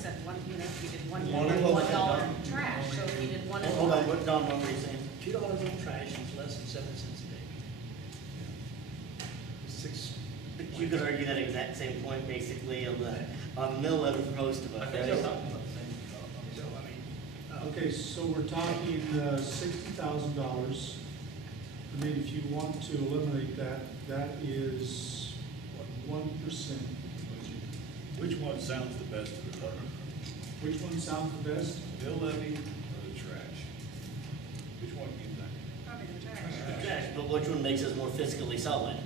said one, you know, if you did one, One $1 was that, $1 Don? trash, so if you did one. Hold on, what, Don, what were you saying? $2 on trash is less than 7 cents a day. But you could argue that exact same point basically on the mill levy for most of I us, think right? they're talking about the same So, stuff. I mean, Okay, so we're talking $60,000. I mean, if you want to eliminate that, that is, what, 1%? Which one sounds the best to the public? Which one sounds the best? Mill levy or the trash? Which one do you think? Probably the trash. Trash, but which one makes us more fiscally solid?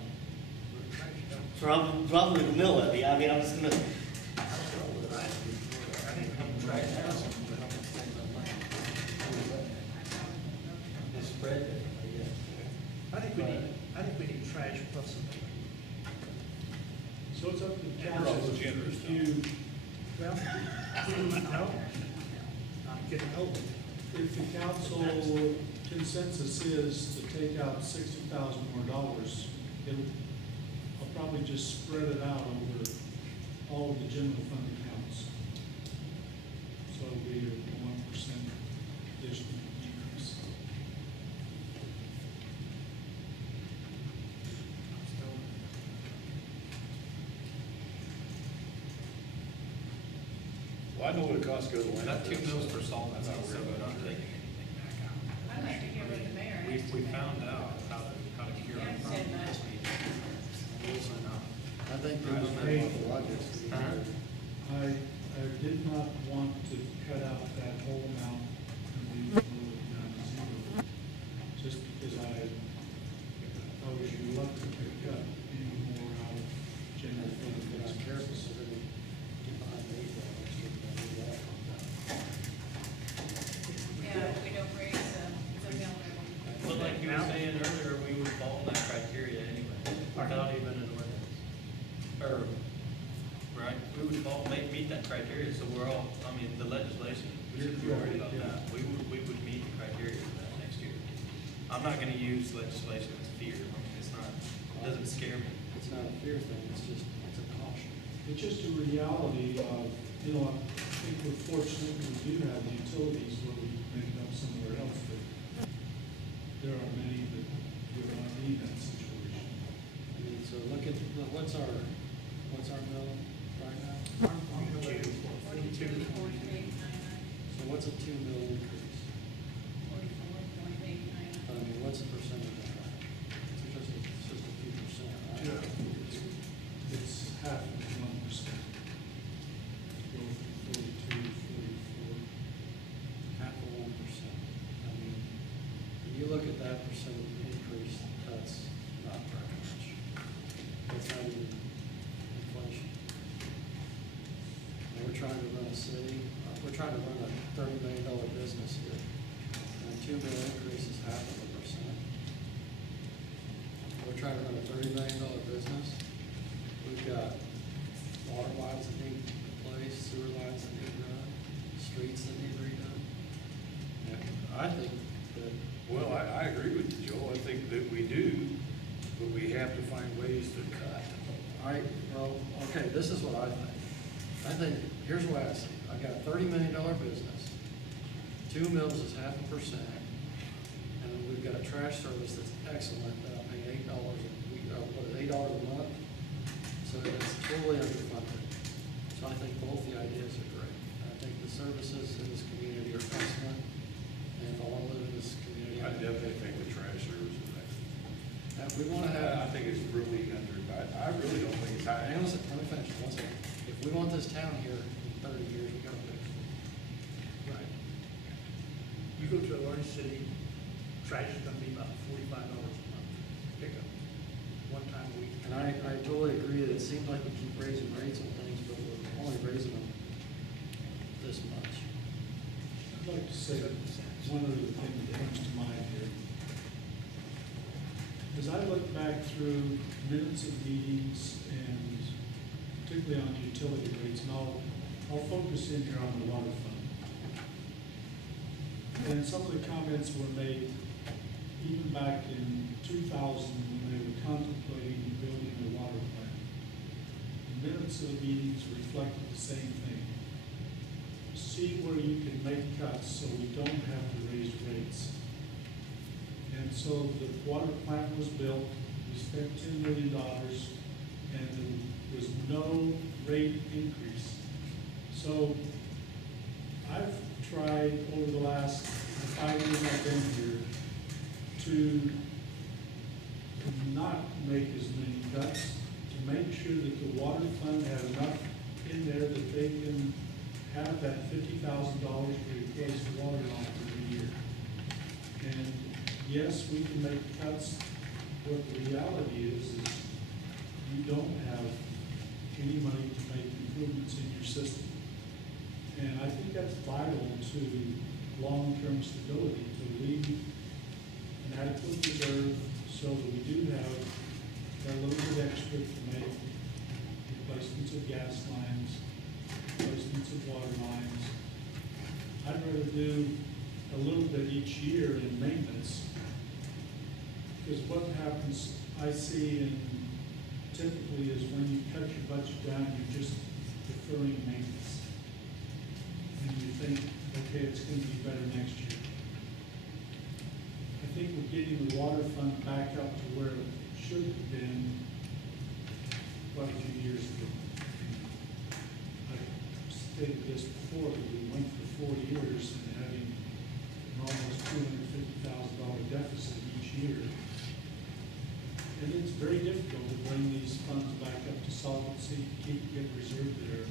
trash don't. Probably the mill levy, I mean, I'm just gonna, I think we need trash plus some. So it's up to the You're council. also generous, If you, Well, no, I'm getting old. if the council consensus is to take out $60,000 more, it'll, I'll probably just spread it out over all of the general fund accounts. So it'll be a 1% additional decrease. Well, I know what it costs to go to We land. got 2 mills for solvents, so we're not taking anything back out. I'd like to hear what the mayor has to We say. found out how to cure Yeah, it. said that. I think people know what the logic is. I did not want to cut out that whole amount and leave it down to zero, just because I was reluctant to cut any more out of general fund. If we're not careful, so then we get behind the eight ball next year, we're gonna do that. Yeah, if we don't raise the mill levy. But like you were saying earlier, we would follow that criteria anyway, without even an ordinance. Or, right, we would meet that criteria, so we're all, I mean, the legislation, we should be worried about that. We would meet the criteria for that next year. I'm not gonna use legislation as fear, I mean, it's not, it doesn't scare me. It's not a fear thing, it's a caution. It's just a reality of, you know, I think we're fortunate we do have the utilities where we can make it up somewhere else, but there are many that would not be in that situation. I mean, so look at, what's our mill right now? 42, 48, 99, So what's a 2 mill increase? 44, 48, 99. I mean, what's the percent of that? It's just a few percent, right? It's half of 1%. Go from 42 to 44. Half of 1%. I mean, when you look at that percent increase, that's not very much. That's not even inflation. And we're trying to run a city, we're trying to run a $30 million business here. And a 2 mill increase is half of a percent. We're trying to run a $30 million business. We've got water lines that need replaced, sewer lines that need run, streets that need redone. And I think that, Well, I agree with you, Joel, I think that we do, but we have to find ways to cut. okay, this is what I think. I think, here's what I see. I got a $30 million business. 2 mills is half a percent. And we've we've got a trash service that's excellent, paying $8 a week, $8 a month. So it's totally underfunded. So I think both the ideas are great. I think the services in this community are excellent, and if I want to live in this community. I definitely think the trash service is excellent. If we want to I have, think it's really I really don't think it's high. hang on a second, let me finish, one second. If we want this town here in 30 years, we gotta fix it. Right. You go to a large city, trash is gonna be about $45 a month, pickup, one time a week. And I totally agree that it seems like we keep raising rates on things, but we're only raising them this much. I'd like to say one other thing that comes to mind here. As I look back through minutes of meetings and particularly on utility rates, and I'll focus in here on the water fund. And some of the comments were made even back in 2000 when they were contemplating building a water plant. The minutes of the meetings reflected the same thing. See where you can make cuts so we don't have to raise rates. And so the water plant was built, we spent $10 million, and there was no rate increase. So I've tried over the last 5 years I've been here to not make as many cuts, to make sure that the water fund has enough in there that they can have that $50,000 to replace the water line every year. And yes, we can make cuts. What the reality is you don't have any money to make improvements in your system. And I think that's vital to long-term stability, to leave an adequate reserve so that we do have a little bit extra to make replacements of gas lines, replacements of water lines. I'd rather do a little bit each year in maintenance, because what happens, I see in typically is when you cut your budget down, you're just deferring maintenance. And you think, okay, it's going to be better next year. I think we're getting the water fund back up to where it should have been quite a few years ago. I stated this before, that we went for 4 years and having an almost $250,000 deficit each year. And it's very difficult to bring these funds back up to solvency, get reserve there.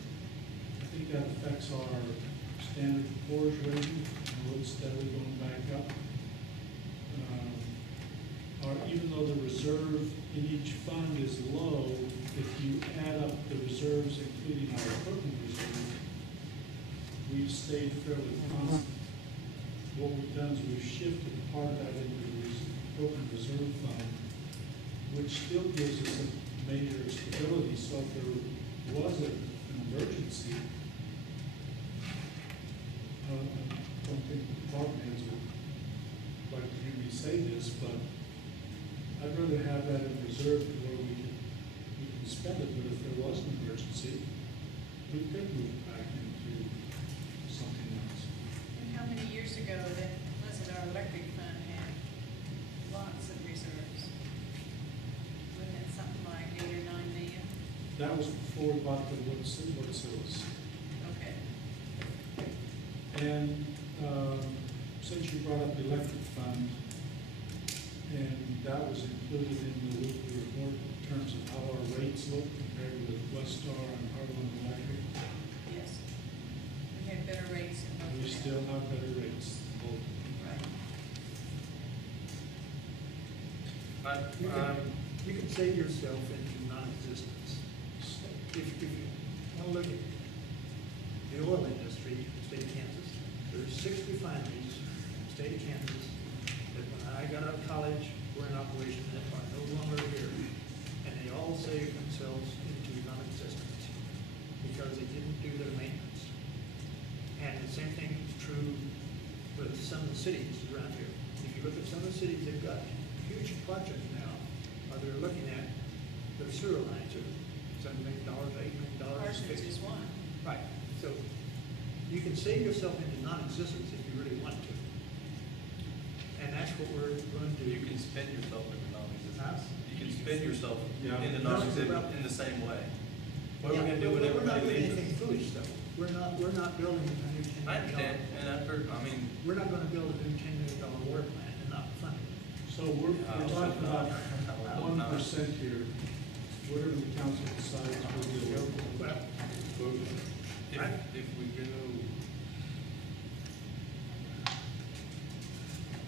I think that affects our Standard & Poor's rating, and it's steadily going back up. Or even though the reserve in each fund is low, if you add up the reserves, including our equipment reserve, we've stayed fairly constant. What we've done is we've shifted part of that into the equipment reserve fund, which still gives us a major stability. So if there was an emergency, I don't think the department heads would like to hear me say this, but I'd rather have that in reserve to where we can spend it, but if there was an emergency, we could move it back into something else. And how many years ago that was it our electric fund had lots of reserves? Wasn't it something like 8 or 9 million? That was before we bought the wood sills. Okay. And since you brought up the electric fund, and that was included in the weekly report in terms of how our rates look compared with Westar and Harlan Electric, Yes. We had better rates in both. we still have better rates than both. Right. You can save yourself into non-existence. If you want to look at the oil industry in the state of Kansas, there's 6 refineries in the state of Kansas that when I got out of college were in operation that are no longer here. And they all saved themselves into non-existence because they didn't do their maintenance. And the same thing is true with some of the cities around here. If you look at some of the cities, they've got huge projects now, they're looking at their sewer lines are $7 million, $8 million. Parsons is one. Right, so you can save yourself into non-existence if you really want to. And match what we're going to do. You can spend yourself in the non-existent. Huh? You can spend yourself Yeah. in the non-existent in the same way. What are we Yeah, gonna do but when we're not everybody doing leaves? anything foolish though. We're not building a new $10 I million. understand, and I've heard, I mean, We're not gonna build a new $10 million water plant and not fund it. So we're talking about I hope not. 1% here. Whatever the council decides, we'll do it. Well, if we go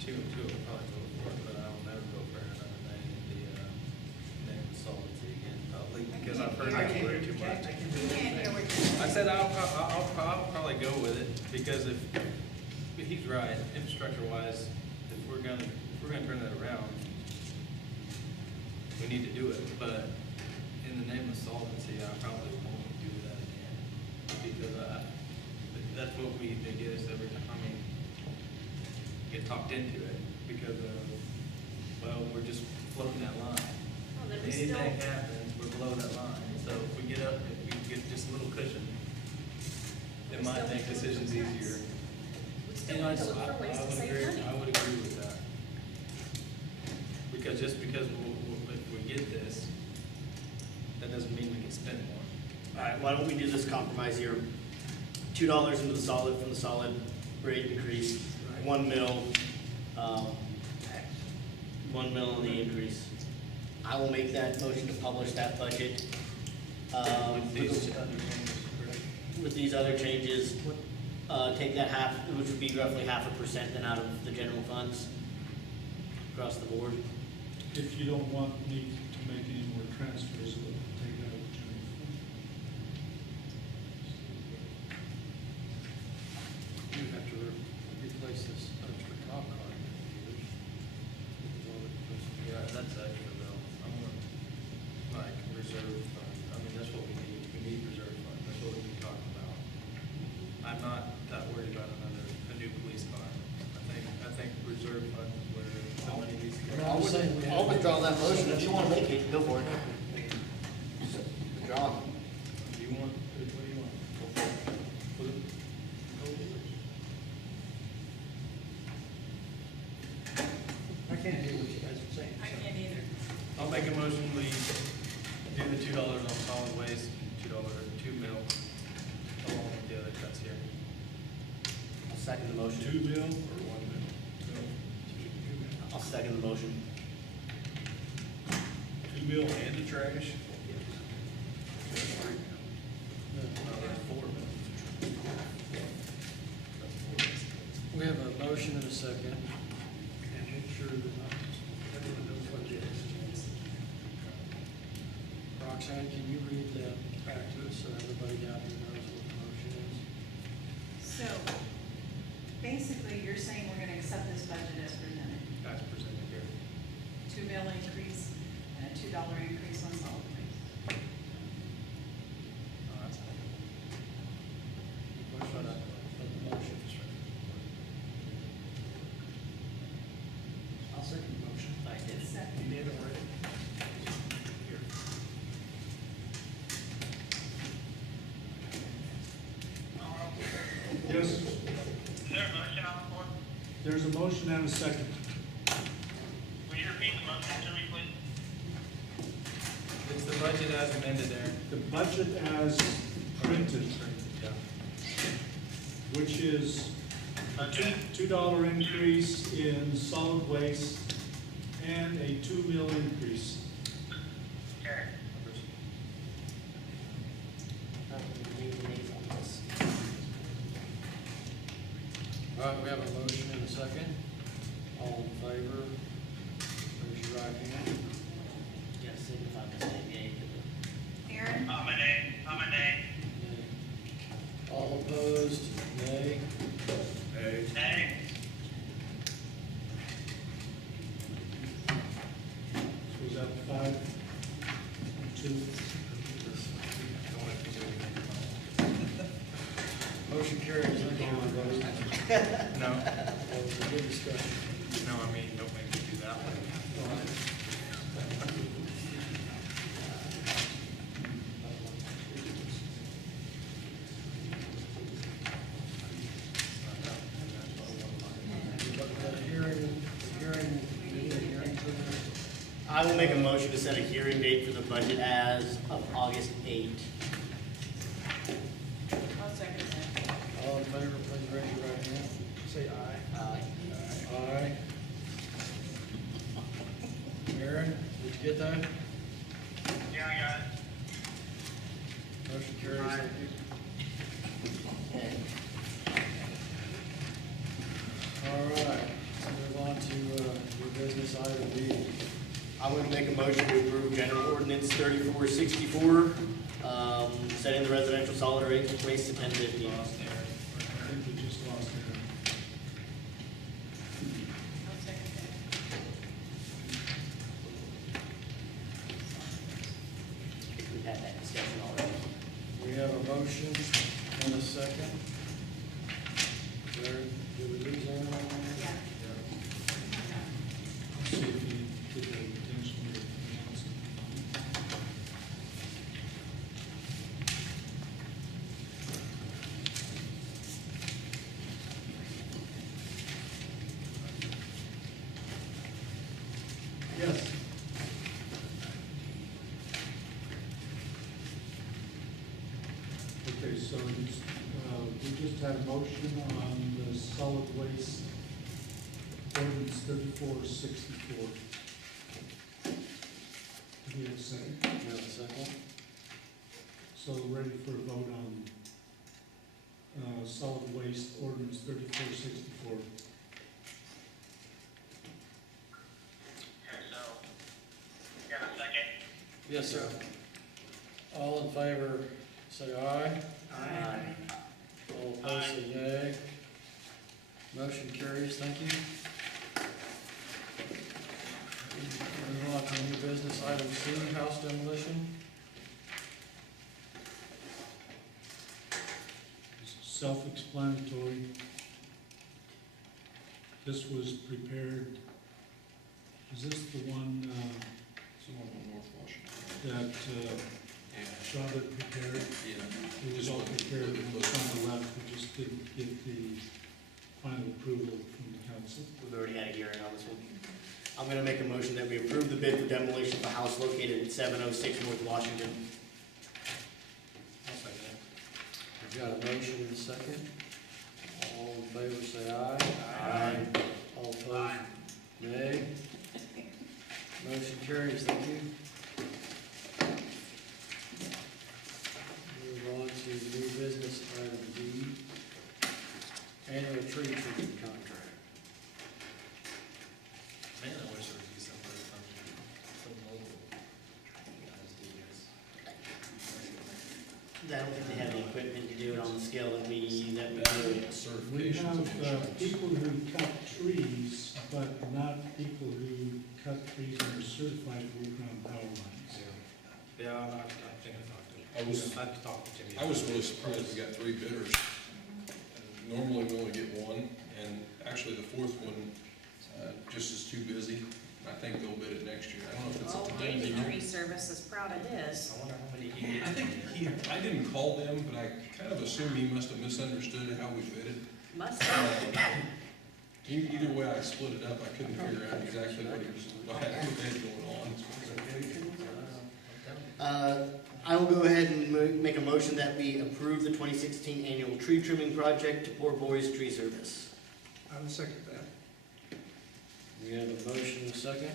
two and two, I'll probably go for it, but I'll never go for another name, name of solvency again, because I've heard that word too much. I can You do can't hear it. what you're I said I'll probably go with it, because if, he's right, infrastructure wise, if we're gonna turn that around, we need to do it, but in the name of solvency, I probably won't do that again. Because that's what they get us every time, I mean, get talked into it, because well, we're just floating that line. Well, then we Anything still, happens, we're below that line, so if we get up, if we get just a little cushion, it might make decisions easier. we still need to look for ways to save money. I would agree with that. Because just because if we get this, that doesn't mean we can spend more. All right, why don't we do this compromise here? $2 into the solid from the solid rate increase, 1 mil, 1 mil on the increase. I will make that motion to publish that budget. With these other changes, correct? With these other changes, take that half, which would be roughly 0.5% then out of the general funds across the board. If you don't want me to make any more transfers, we'll take that out of the general fund. You have to replace this extra cop car. Yeah, that's extra though. I'm gonna, like, reserve fund, I mean, that's what we need reserve fund, that's what we talked about. I'm not that worried about a new police car. I think reserve fund is where the money needs to go. I'll withdraw that motion. If you want to make it, go for it. Withdraw. Do you want, what do you want? Go for it. Put it- go with it. I can't hear what you guys are saying. I can't either. I'll make a motion, we do the $2 on solid waste, $2, 2 mil, along with the other cuts here. I'll second the motion. 2 mil or 1 mil? I'll second the motion. 2 mil and the trash? No, that's 4 mil. That's 4 mil. We have a motion and a second. And make sure that everyone knows what it is. Roxanne, can you read that back to us so everybody down here knows what the motion is? So, basically, you're saying we're gonna accept this budget as presented. As presented here. 2 mil increase and a $2 increase on solid waste. Oh, that's fine. Motion, the motion. I'll second the motion. I did. Second. You did already. Here. Yes, Is there a motion on the floor? there's a motion and a second. Will you repeat the motion to me, please? It's the budget as amended there. The budget as printed, Yeah. which is a Okay. $2 increase in solid waste and a 2 mil increase. Okay. All right, we have a motion and a second. All in favor, raise your right hand. Yes, signify by saying yea. Aaron? I'm a nay. Nay. All opposed, nay. Hey, Nay. So is that 5, 2? Motion carries. Thank you, everybody. No, That was a good discussion. no, I mean, don't make me do that one. The hearing I will make a motion to set a hearing date for the budget as of August 8th. I'll second that. All in favor, please raise your right hand. Say aye. Aye. Aaron, did you get that? Yeah, I got it. Motion carries, thank you. Okay. All right, let's move on to, new business item B. I'm gonna make a motion to approve general ordinance 3464, setting the residential solid waste to 1050. I think we just lost Aaron. I'll second that. I think we've had that discussion already. We have a motion and a second. There, did we lose Aaron? Yeah. See if he did that intentionally. Yes. Okay, so we just had a motion on the solid waste ordinance 3464. Do we have a second? We have a second. So ready for a vote on solid waste ordinance 3464. Okay, so, got a second? Yes, sir. All in favor, say aye. Aye. All opposed, say nay. Motion carries, thank you. Move on to new business, item C, house demolition. Self-explanatory. This was prepared, is this the one Someone on North Washington. that Yeah. Charlotte prepared? Yeah. It was all prepared, and it was on the left, we just didn't get the final approval from the council. We've already had a hearing on this one. I'm gonna make a motion that we approve the bid for demolition of a house located at 706 North Washington. I'll second it. We've got a motion and a second. All in favor, say aye. Aye. All opposed, nay. Motion carries, thank you. Move on to new business, item D, annual tree trimming contract. Man, I wish there would be something from local. guys do this. I don't think they have the equipment to do it on the scale that we do. We Certifications have of insurance. people who cut trees, but not people who cut trees and are certified to work on power lines. Yeah, I think I talked to him. I was- I talked to Jimmy. I was really surprised we got 3 bidders. Normally we only get 1, and actually the 4th one, just is too busy. I think they'll bid it next year. I don't know if it's a Oh, time Davy thing. Tree Service is proud of his. I wonder how many he gets. I think I didn't call them, but I kind of assume he must have misunderstood how we bid it. Must have. Either way, I split it up. I couldn't figure out exactly what they had going on. I will go ahead and make a motion that we approve the 2016 annual tree trimming project to Poor Boys Tree Service. I would second that. We have a motion and a second.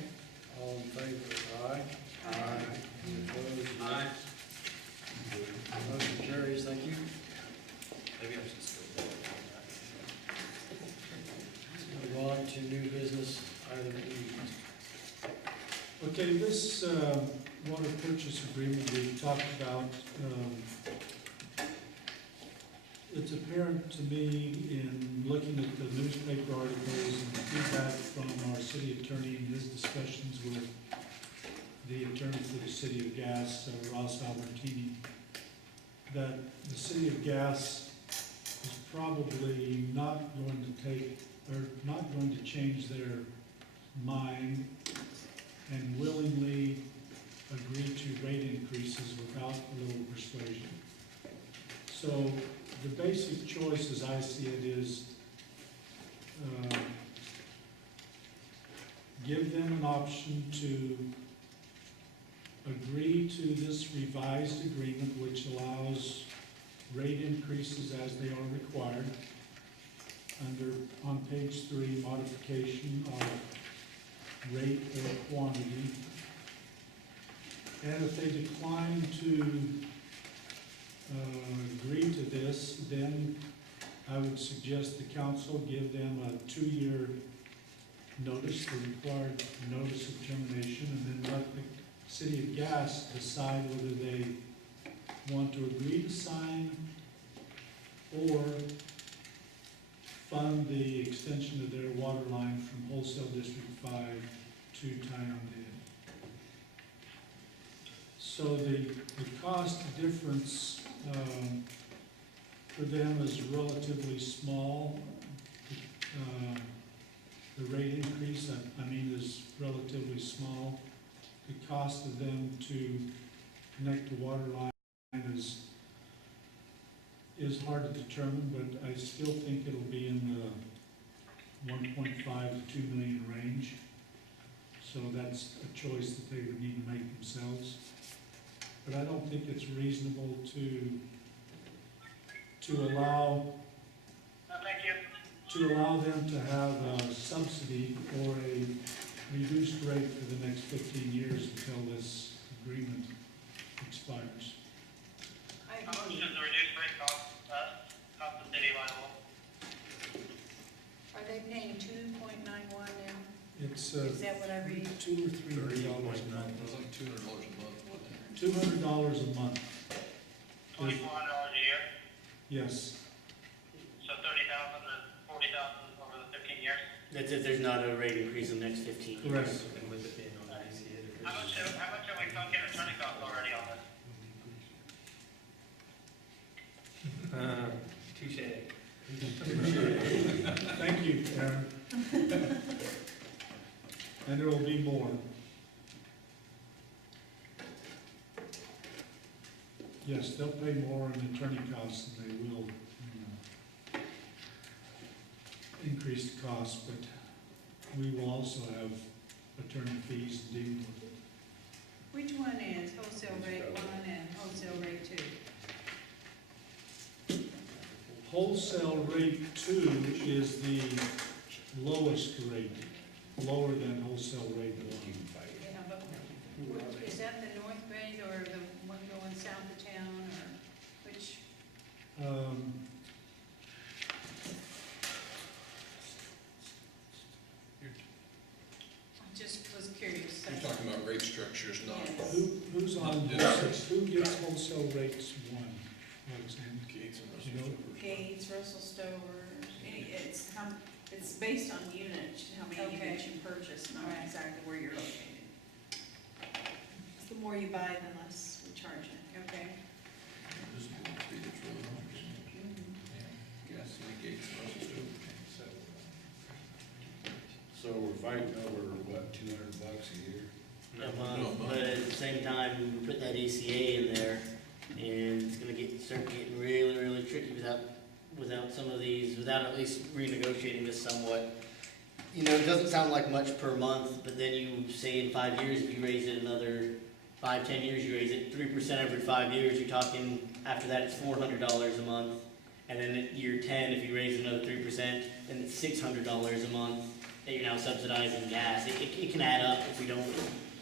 All in favor, aye. Aye. Any opposed, nay. Aye. Motion carries, thank you. Maybe I should still do it. Move on to new business, item E. Okay, this water purchase agreement we talked about, it's apparent to me in looking at the newspaper articles and the feedback from our city attorney and his discussions with the attorney for the city of Gas, Ross Albertini, that the city of Gas is probably not going to take, or not going to change their mind and willingly agree to rate increases without a little persuasion. So the basic choice, as I see it, is give them an option to agree to this revised agreement, which allows rate increases as they are required. On page 3, modification of rate or quantity. And if they decline to agree to this, then I would suggest the council give them a 2-year notice, the required notice of termination, and then let the City of Gas decide whether they want to agree to sign or fund the extension of their water line from wholesale District 5 to Tyon Dam. So the cost difference for them is relatively small. The rate increase, I mean, is relatively small. The cost of them to connect the water line is hard to determine, but I still think it'll be in the 1.5 to 2 million range. So that's a choice that they would need to make themselves. But I don't think it's reasonable to allow them to have a subsidy or a reduced rate for the next 15 years until this agreement expires. How much does the reduced rate cost the city of Iola? Are they paying 2.91 now? It's Is that what I read? $200 or $300 a month. It's like $200 a month. $200 a month. $2,400 a year, Yes. so 30,000 to 40,000 over the 15 years. That's if there's not a rate increase in the next 15 years. Correct. And with it being on the ACA, the How much have we sunk in attorney costs already on this? touche. Thank you, Aaron. And there will be more. Yes, they'll pay more in attorney costs than they will increase the cost, but we will also have attorney fees to deal with it. Which one is wholesale rate 1 and wholesale rate 2? Wholesale rate 2 is the lowest rate, lower than wholesale rate 1. Yeah, but is that the north rate or the one going south of town, or which? I just was curious. You're talking about rate structures, not Yes. Who's on, Districts. who gets wholesale rates 1, Alexander? gates and You know, Gates, Russell Stover, it's based on unit, how many Okay. units you purchase, not Alright. exactly where you're located. The more you buy, the less we charge you. Okay. Gas City gates, Russell So we're fighting over, what, $200 a year? A No, month, month. but at the same time, we put that ACA in there, and it's gonna start getting really, really tricky without some of these, without at least renegotiating this somewhat. You know, it doesn't sound like much per month, but then you say in 5 years, if you raise it another 5, 10 years, you raise it 3% every 5 years, you're talking, after that, it's $400 a month. And then at year 10, if you raise another 3%, then it's $600 a month that you're now subsidizing gas. It can add up if we don't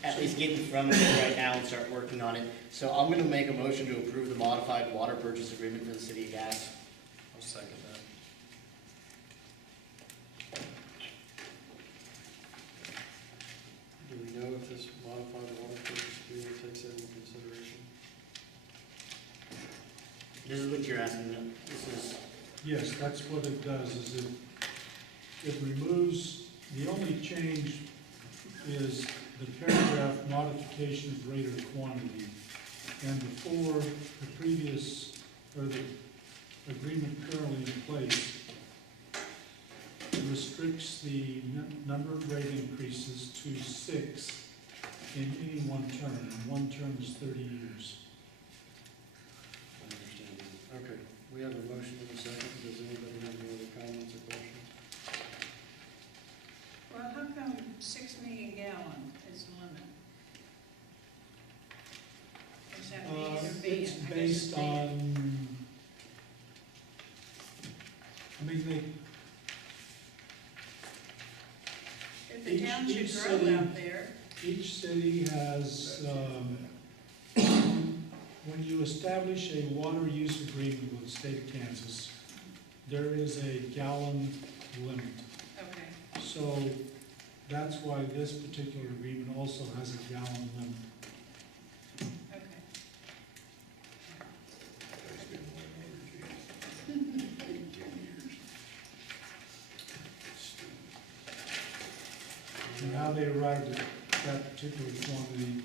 at least get in front of it right now and start working on it. So I'm gonna make a motion to approve the modified water purchase agreement for the city of Gas. I'll second that. Do we know if this modified water purchase agreement takes that into consideration? This is what you're asking, this is, Yes, that's what it does, is it removes, the only change is the paragraph modification of rate or quantity. And before the previous, or the agreement currently in place, restricts the number of rate increases to 6 in any one term, and one term is 30 years. I understand. Okay, we have a motion in a second. Does anybody have any other comments or questions? Well, how come 6 million gallon is the limit? each should grow city, out there. each city has, when you establish a water use agreement with the state of Kansas, there is a gallon limit. Okay. So that's why this particular agreement also has a gallon limit. Okay. That's been one order, geez. 10 years. And how they arrived at that particular quantity,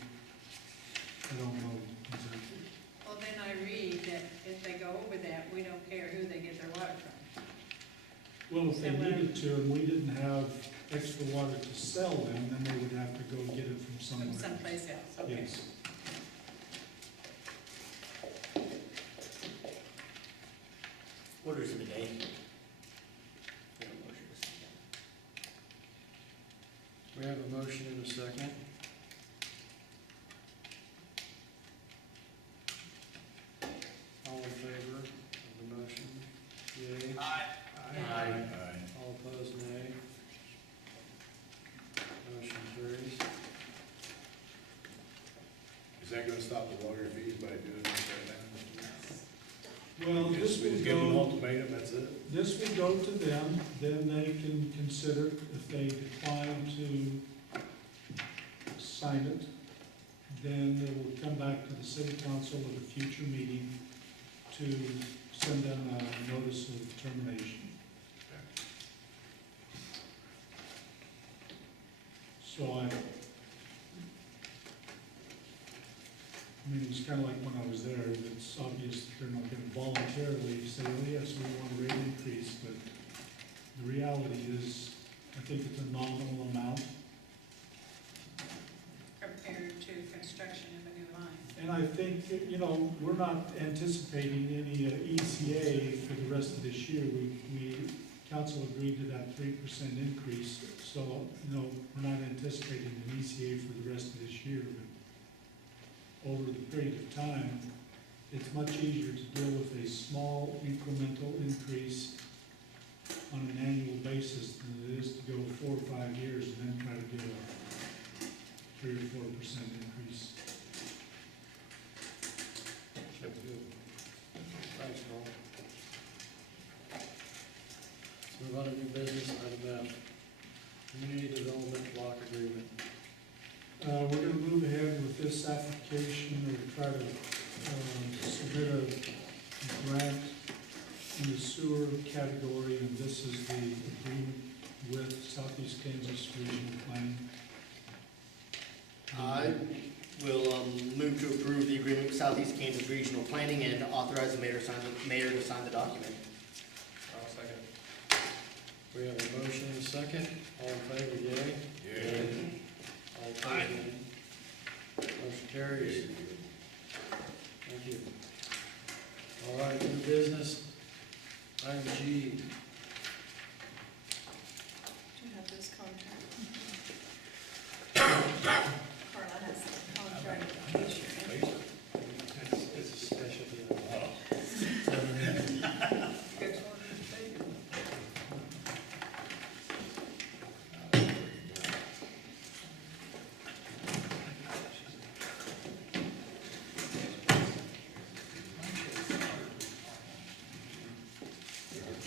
I don't know exactly. Well, then I read that if they go over that, we don't care who they get their water from. Well, if they So, needed to, and we didn't have extra water to sell them, then they would have to go get it from somewhere. From someplace else, okay. Yes. Orders of the day. We have a motion and a second. All in favor of the motion? Yea. Aye. All opposed, nay. Motion carries. Is that gonna stop the water fees by doing this right now? Well, this Just will give them an go, ultimatum, that's it? this will go to them, then they can consider if they decline to sign it, then it will come back to the city council at a future meeting to send them a notice of termination. So I mean, it's kind of like when I was there, it's obvious that they're not going to voluntarily say, oh, yes, we want a rate increase, but the reality is, I think it's a nominal amount. Compared to construction of a new line. And I think, you know, we're not anticipating any ECA for the rest of this year. We council agreed to that 3% increase, so, you know, we're not anticipating an ECA for the rest of this year, but over the period of time, it's much easier to deal with a small incremental increase on an annual basis than it is to go 4 or 5 years and then try to get a 3 or 4% increase. Sounds good. Thanks, Paul. Let's move on to new business, item F. Community Development Block Agreement. We're gonna move ahead with this application or try to submit a grant in the sewer category, and this is the agreement with Southeast Kansas Regional Planning. I will move to approve the agreement with Southeast Kansas Regional Planning and authorize the mayor to sign the document. I'll second. We have a motion and a second. All in favor, yea? Yeah. All opposed, nay. Motion carries. Thank you. All right, new business, item G. Do you have this contract? Carla has the contract. It's a specialty. Good one, thank you.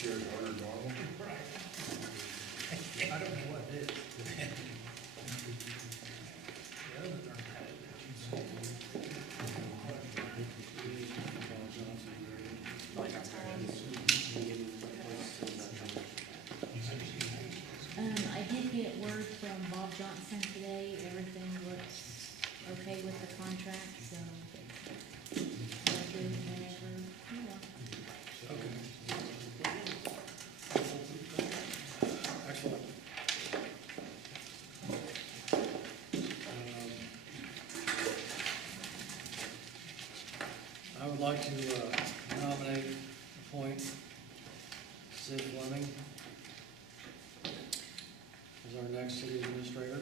Chair's order normal? I don't know what it is. The other term had I did get word from Bob Johnson today, everything looks okay with the contract, so I'll do whenever you want. Okay. Excellent. I would like to nominate, appoint Sid Fleming as our next city administrator.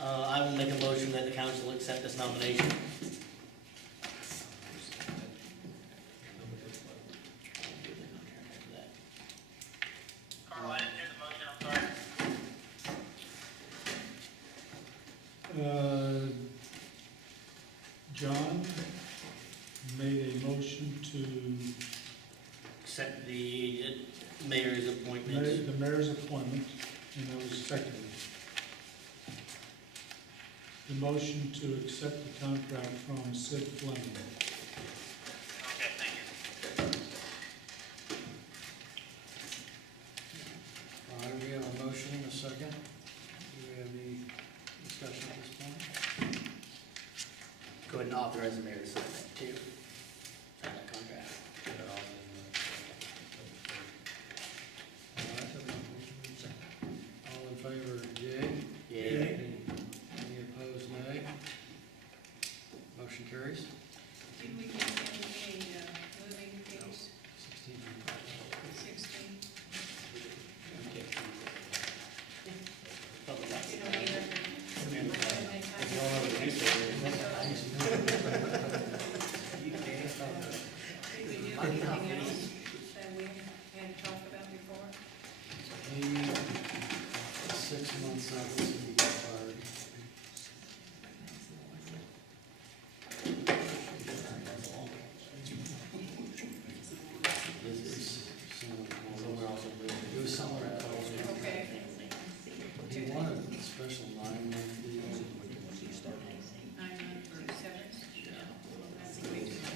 I will make a motion that the council accept this nomination. Carl, I didn't hear the motion, I'm sorry. John made a motion to Accept the mayor's appointment. the mayor's appointment, and that was seconded. The motion to accept the contract from Sid Fleming. Okay, thank you. All right, we have a motion and a second. Do we have any discussion at this point? Go ahead and authorize the mayor to sign that too. Sign that contract. All right, all in favor, yea? Yay. Any opposed, nay? Motion carries. Did we get any, moving fees, 16. 16? Public access. You don't either. Did we do anything else that we had talked about before? Maybe 6 months out, this will be expired. This is somewhere else. It was somewhere else. Okay. Do you want a special 9-month deal? 9 months or 7? That's way too much.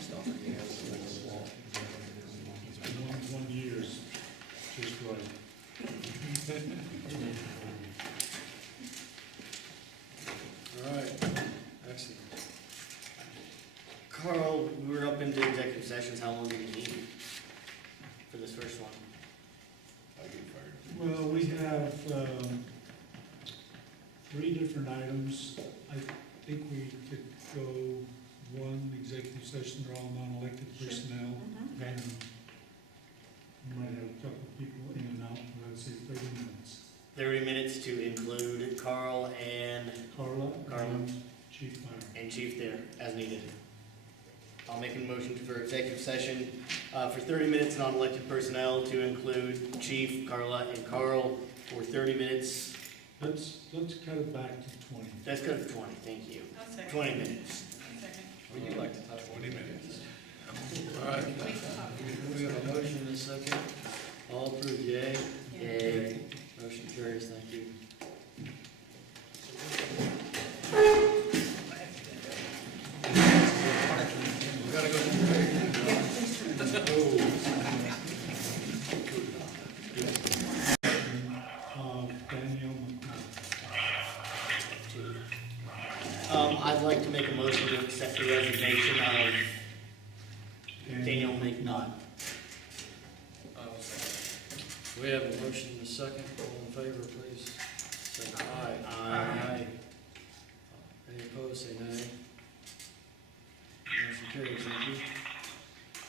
One year's just right. All right, excellent. Carl, we were up into executive sessions. How long did you need for this first one? I get fired. Well, we have 3 different items. I think we could go one executive session, they're all non-elected personnel. Mhm. And we might have a couple of people in and out, but I'd say 30 minutes. 30 minutes to include Carl and Carla Carla. and Chief Meyer. Chief there, as needed. I'll make a motion for executive session for 30 minutes, non-elected personnel to include Chief, Carla, and Carl for 30 minutes. Let's cut it back to 20. Let's go to 20, thank you. I'll second. 20 minutes. Second. Would you like to talk? 20 minutes. All right. We can talk. We have a motion and a second. All approved, yea? Yay. Motion carries, thank you. We gotta go to the break. Danielle McNaught. I'd like to make a motion to accept the resignation of Daniel McNaught. We have a motion and a second. All in favor, please say aye. Aye. Any opposed, say nay. Motion carries, thank you.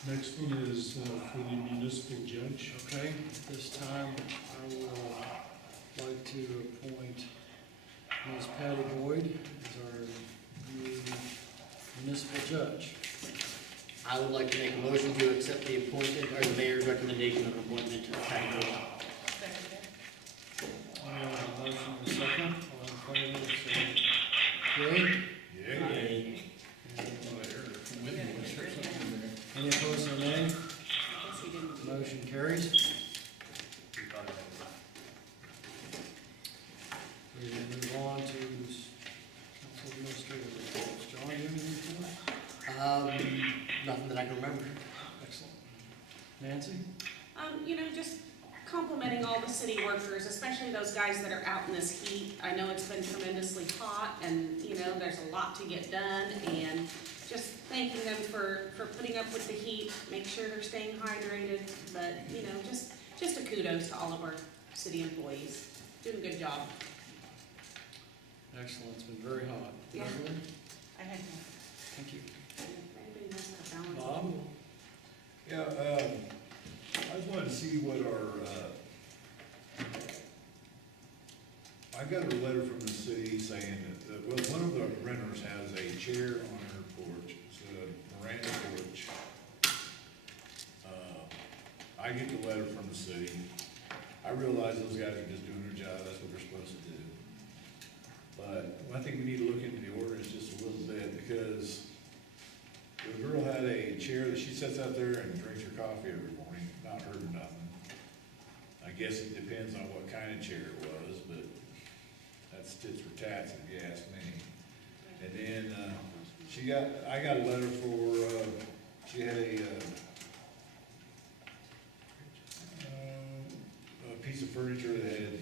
Next one is for the municipal judge. Okay, at this time, I would like to appoint Ms. Patty Boyd as our new municipal judge. I would like to make a motion to accept the appointment, or the mayor's recommendation of appointment to Patty Boyd. Second that. We have a motion and a second. All in favor, say yea. Yay. Any opposed, say nay. I guess he didn't. Motion carries. We will move on to council administrative reports. John, you have any report? Nothing that I can remember. Excellent. Nancy? Just complimenting all the city workers, especially those guys that are out in this heat. I know it's been tremendously hot and, there's a lot to get done, and just thanking them for putting up with the heat, make sure they're staying hydrated, but, just a kudos to all of our city employees. Doing a good job. Excellent. It's been very hot. Yeah. Beverly? I had, Thank you. anybody knows how to balance? Bob? Yeah, I just wanted to see what I got a letter from the city saying that, one of the renters has a chair on her porch, it's a veranda porch. I get the letter from the city. I realize those guys are just doing their job, that's what they're supposed to do. But I think we need to look into the ordinance just a little bit, because sits out there and drinks her coffee every morning, not heard nothing. I guess it depends on what kind of chair it was, but that's tits for tats if you ask me. And then, I got a letter for, she had a piece of furniture that had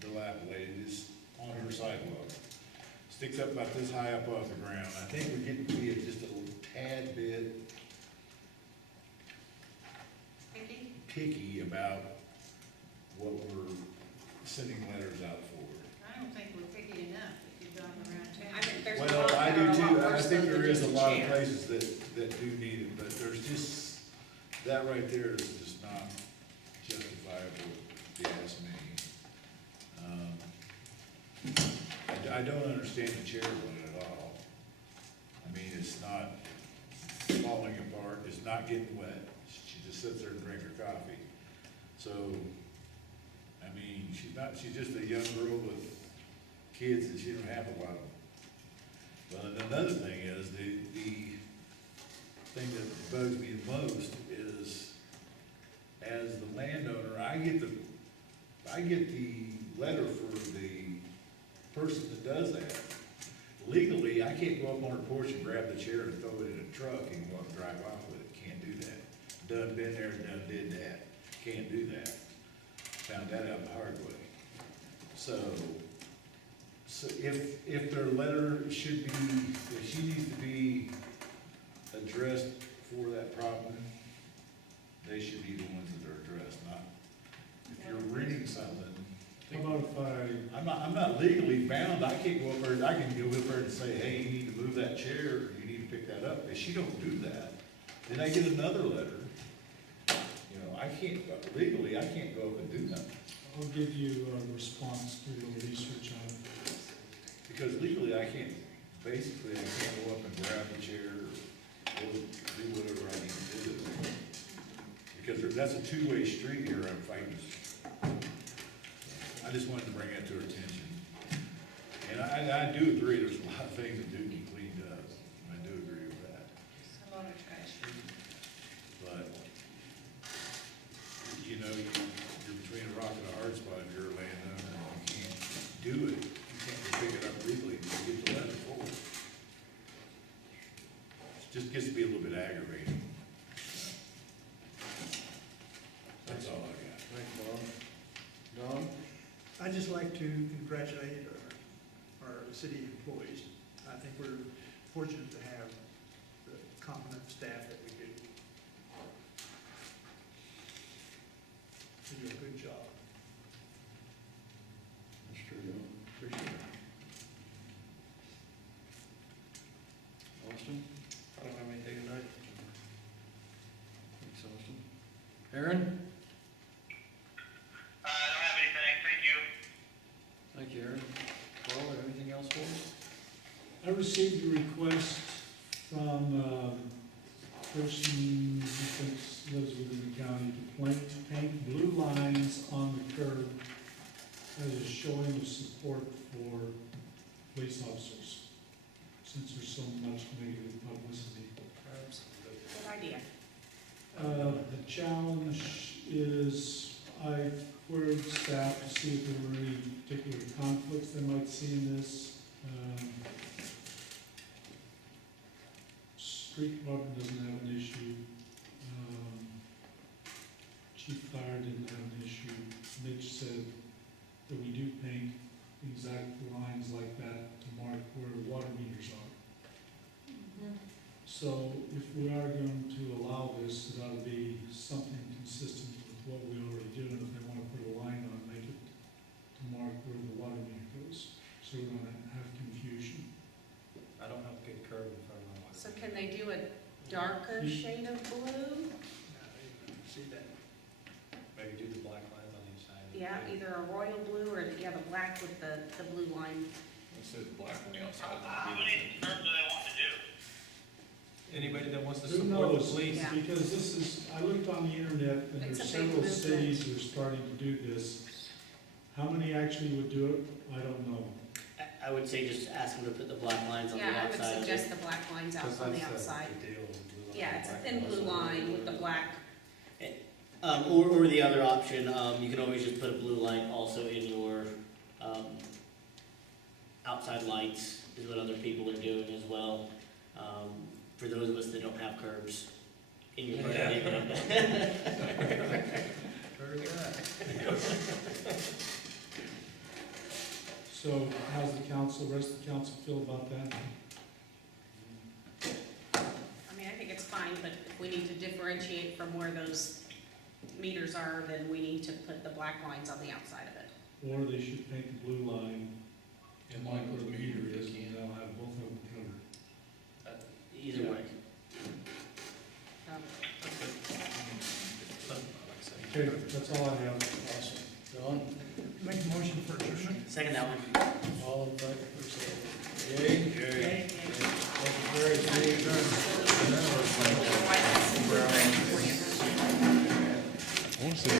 dilapidated, it's on her sidewalk. Sticks up about this high up off the ground. I think we're getting to be just a little tad bit picky about what we're sending letters out for. I don't think we're picky enough if you've gone around town. I think there's a Well, lot I that do are a lot too, I worse think than there is a just lot of chair. places that do need it, but there's just, that right there is just not justifiable, if you ask me. I don't understand the chair one at all. I mean, it's not falling apart, it's not getting wet, she just sits there and drinks her coffee. So, I mean, she's just a young girl with kids and she don't have a lot of them. Well, and another thing is, the thing that bugs me the most is, as the landowner, I get the letter for the person that does that. Legally, I can't go up on her porch and grab the chair and throw it in a truck and go up and drive off with it, can't do that. Done been there, done did that, can't do that. Found that out the hard way. So if their letter should be, if she needs to be addressed for that problem, they should be the ones that are addressed, not, if you're renting something. How about if I'm not legally bound, I can't go up there, I can go up there and say, hey, you need to move that chair, or you need to pick that up. If she don't do that, then I get another letter. You know, I can't, legally, I can't go up and do nothing. I'll give you a response to your research on it. Because legally, I can't, basically, I can't go up and grab the chair, or do whatever I need to do. Because that's a two-way street here I'm fighting. I just wanted to bring that to her attention. And I do agree, there's a lot of things that do need cleaned up. I do agree with that. A lot of trash. But, you know, you're between a rock and a hard spot if you're a landowner, and you can't do it. You can't just pick it up legally and get the letter forward. It just gets to be a little bit aggravating. That's all I got. Thanks, Bob. Don? I'd just like to congratulate our city employees. I think we're fortunate to have the competent staff that we do. They do a good job. That's true, Don. Appreciate it. Austin? I don't have anything tonight. Thanks, Austin. Aaron? I don't have anything, thank you. Thank you, Aaron. Carl, anything else for us? I received a request from a person who thinks lives within the county to paint blue lines on the curb as a showing of support for police officers, since there's so much negative publicity. Good idea. The challenge is, I queried staff to see if there were any particular conflicts they might see in this. Street department doesn't have an issue. Chief Fire didn't have an issue. Mitch said that we do paint exact lines like that to mark where water meters are. So if we are going to allow this, it ought to be something consistent with what we already do, and if they want to put a line on, make it to mark where the water meter goes, so we don't have confusion. I don't have a good curve in front of my life. So can they do a darker shade of blue? See that? Maybe do the black lines on each side. Yeah, either a royal blue or, yeah, the black with the blue line. It says black on the outside. How many curves do they want to do? Anybody that wants to Who support the knows? police. Yeah. Because this is, I looked on the internet, and It's there's a big several movement. cities who are starting to do this. How many actually would do it? I don't know. I would say just ask them to put the black lines on the Yeah, I would outside. suggest the black lines out Because on the that's outside. the deal with blue Yeah, it's a thin blue line with the black. Or the other option, you can always just put a blue light also in your, outside lights, is what other people are doing as well. For those of us that don't have curbs in your neighborhood. So how's the council, rest of the council feel about that? I mean, I think it's fine, but if we need to differentiate from where those meters are, then we need to put the black lines on the outside of it. Or they should paint the blue line And like like where with the the meter meter, is, they and can. they'll have both of them covered. Either way. Um, Okay, that's all I have. Awesome. John, Make a motion for adjournment. Second that one. all in favor, say yea. Okay. Motion carries. Meeting adjourned. Why that's-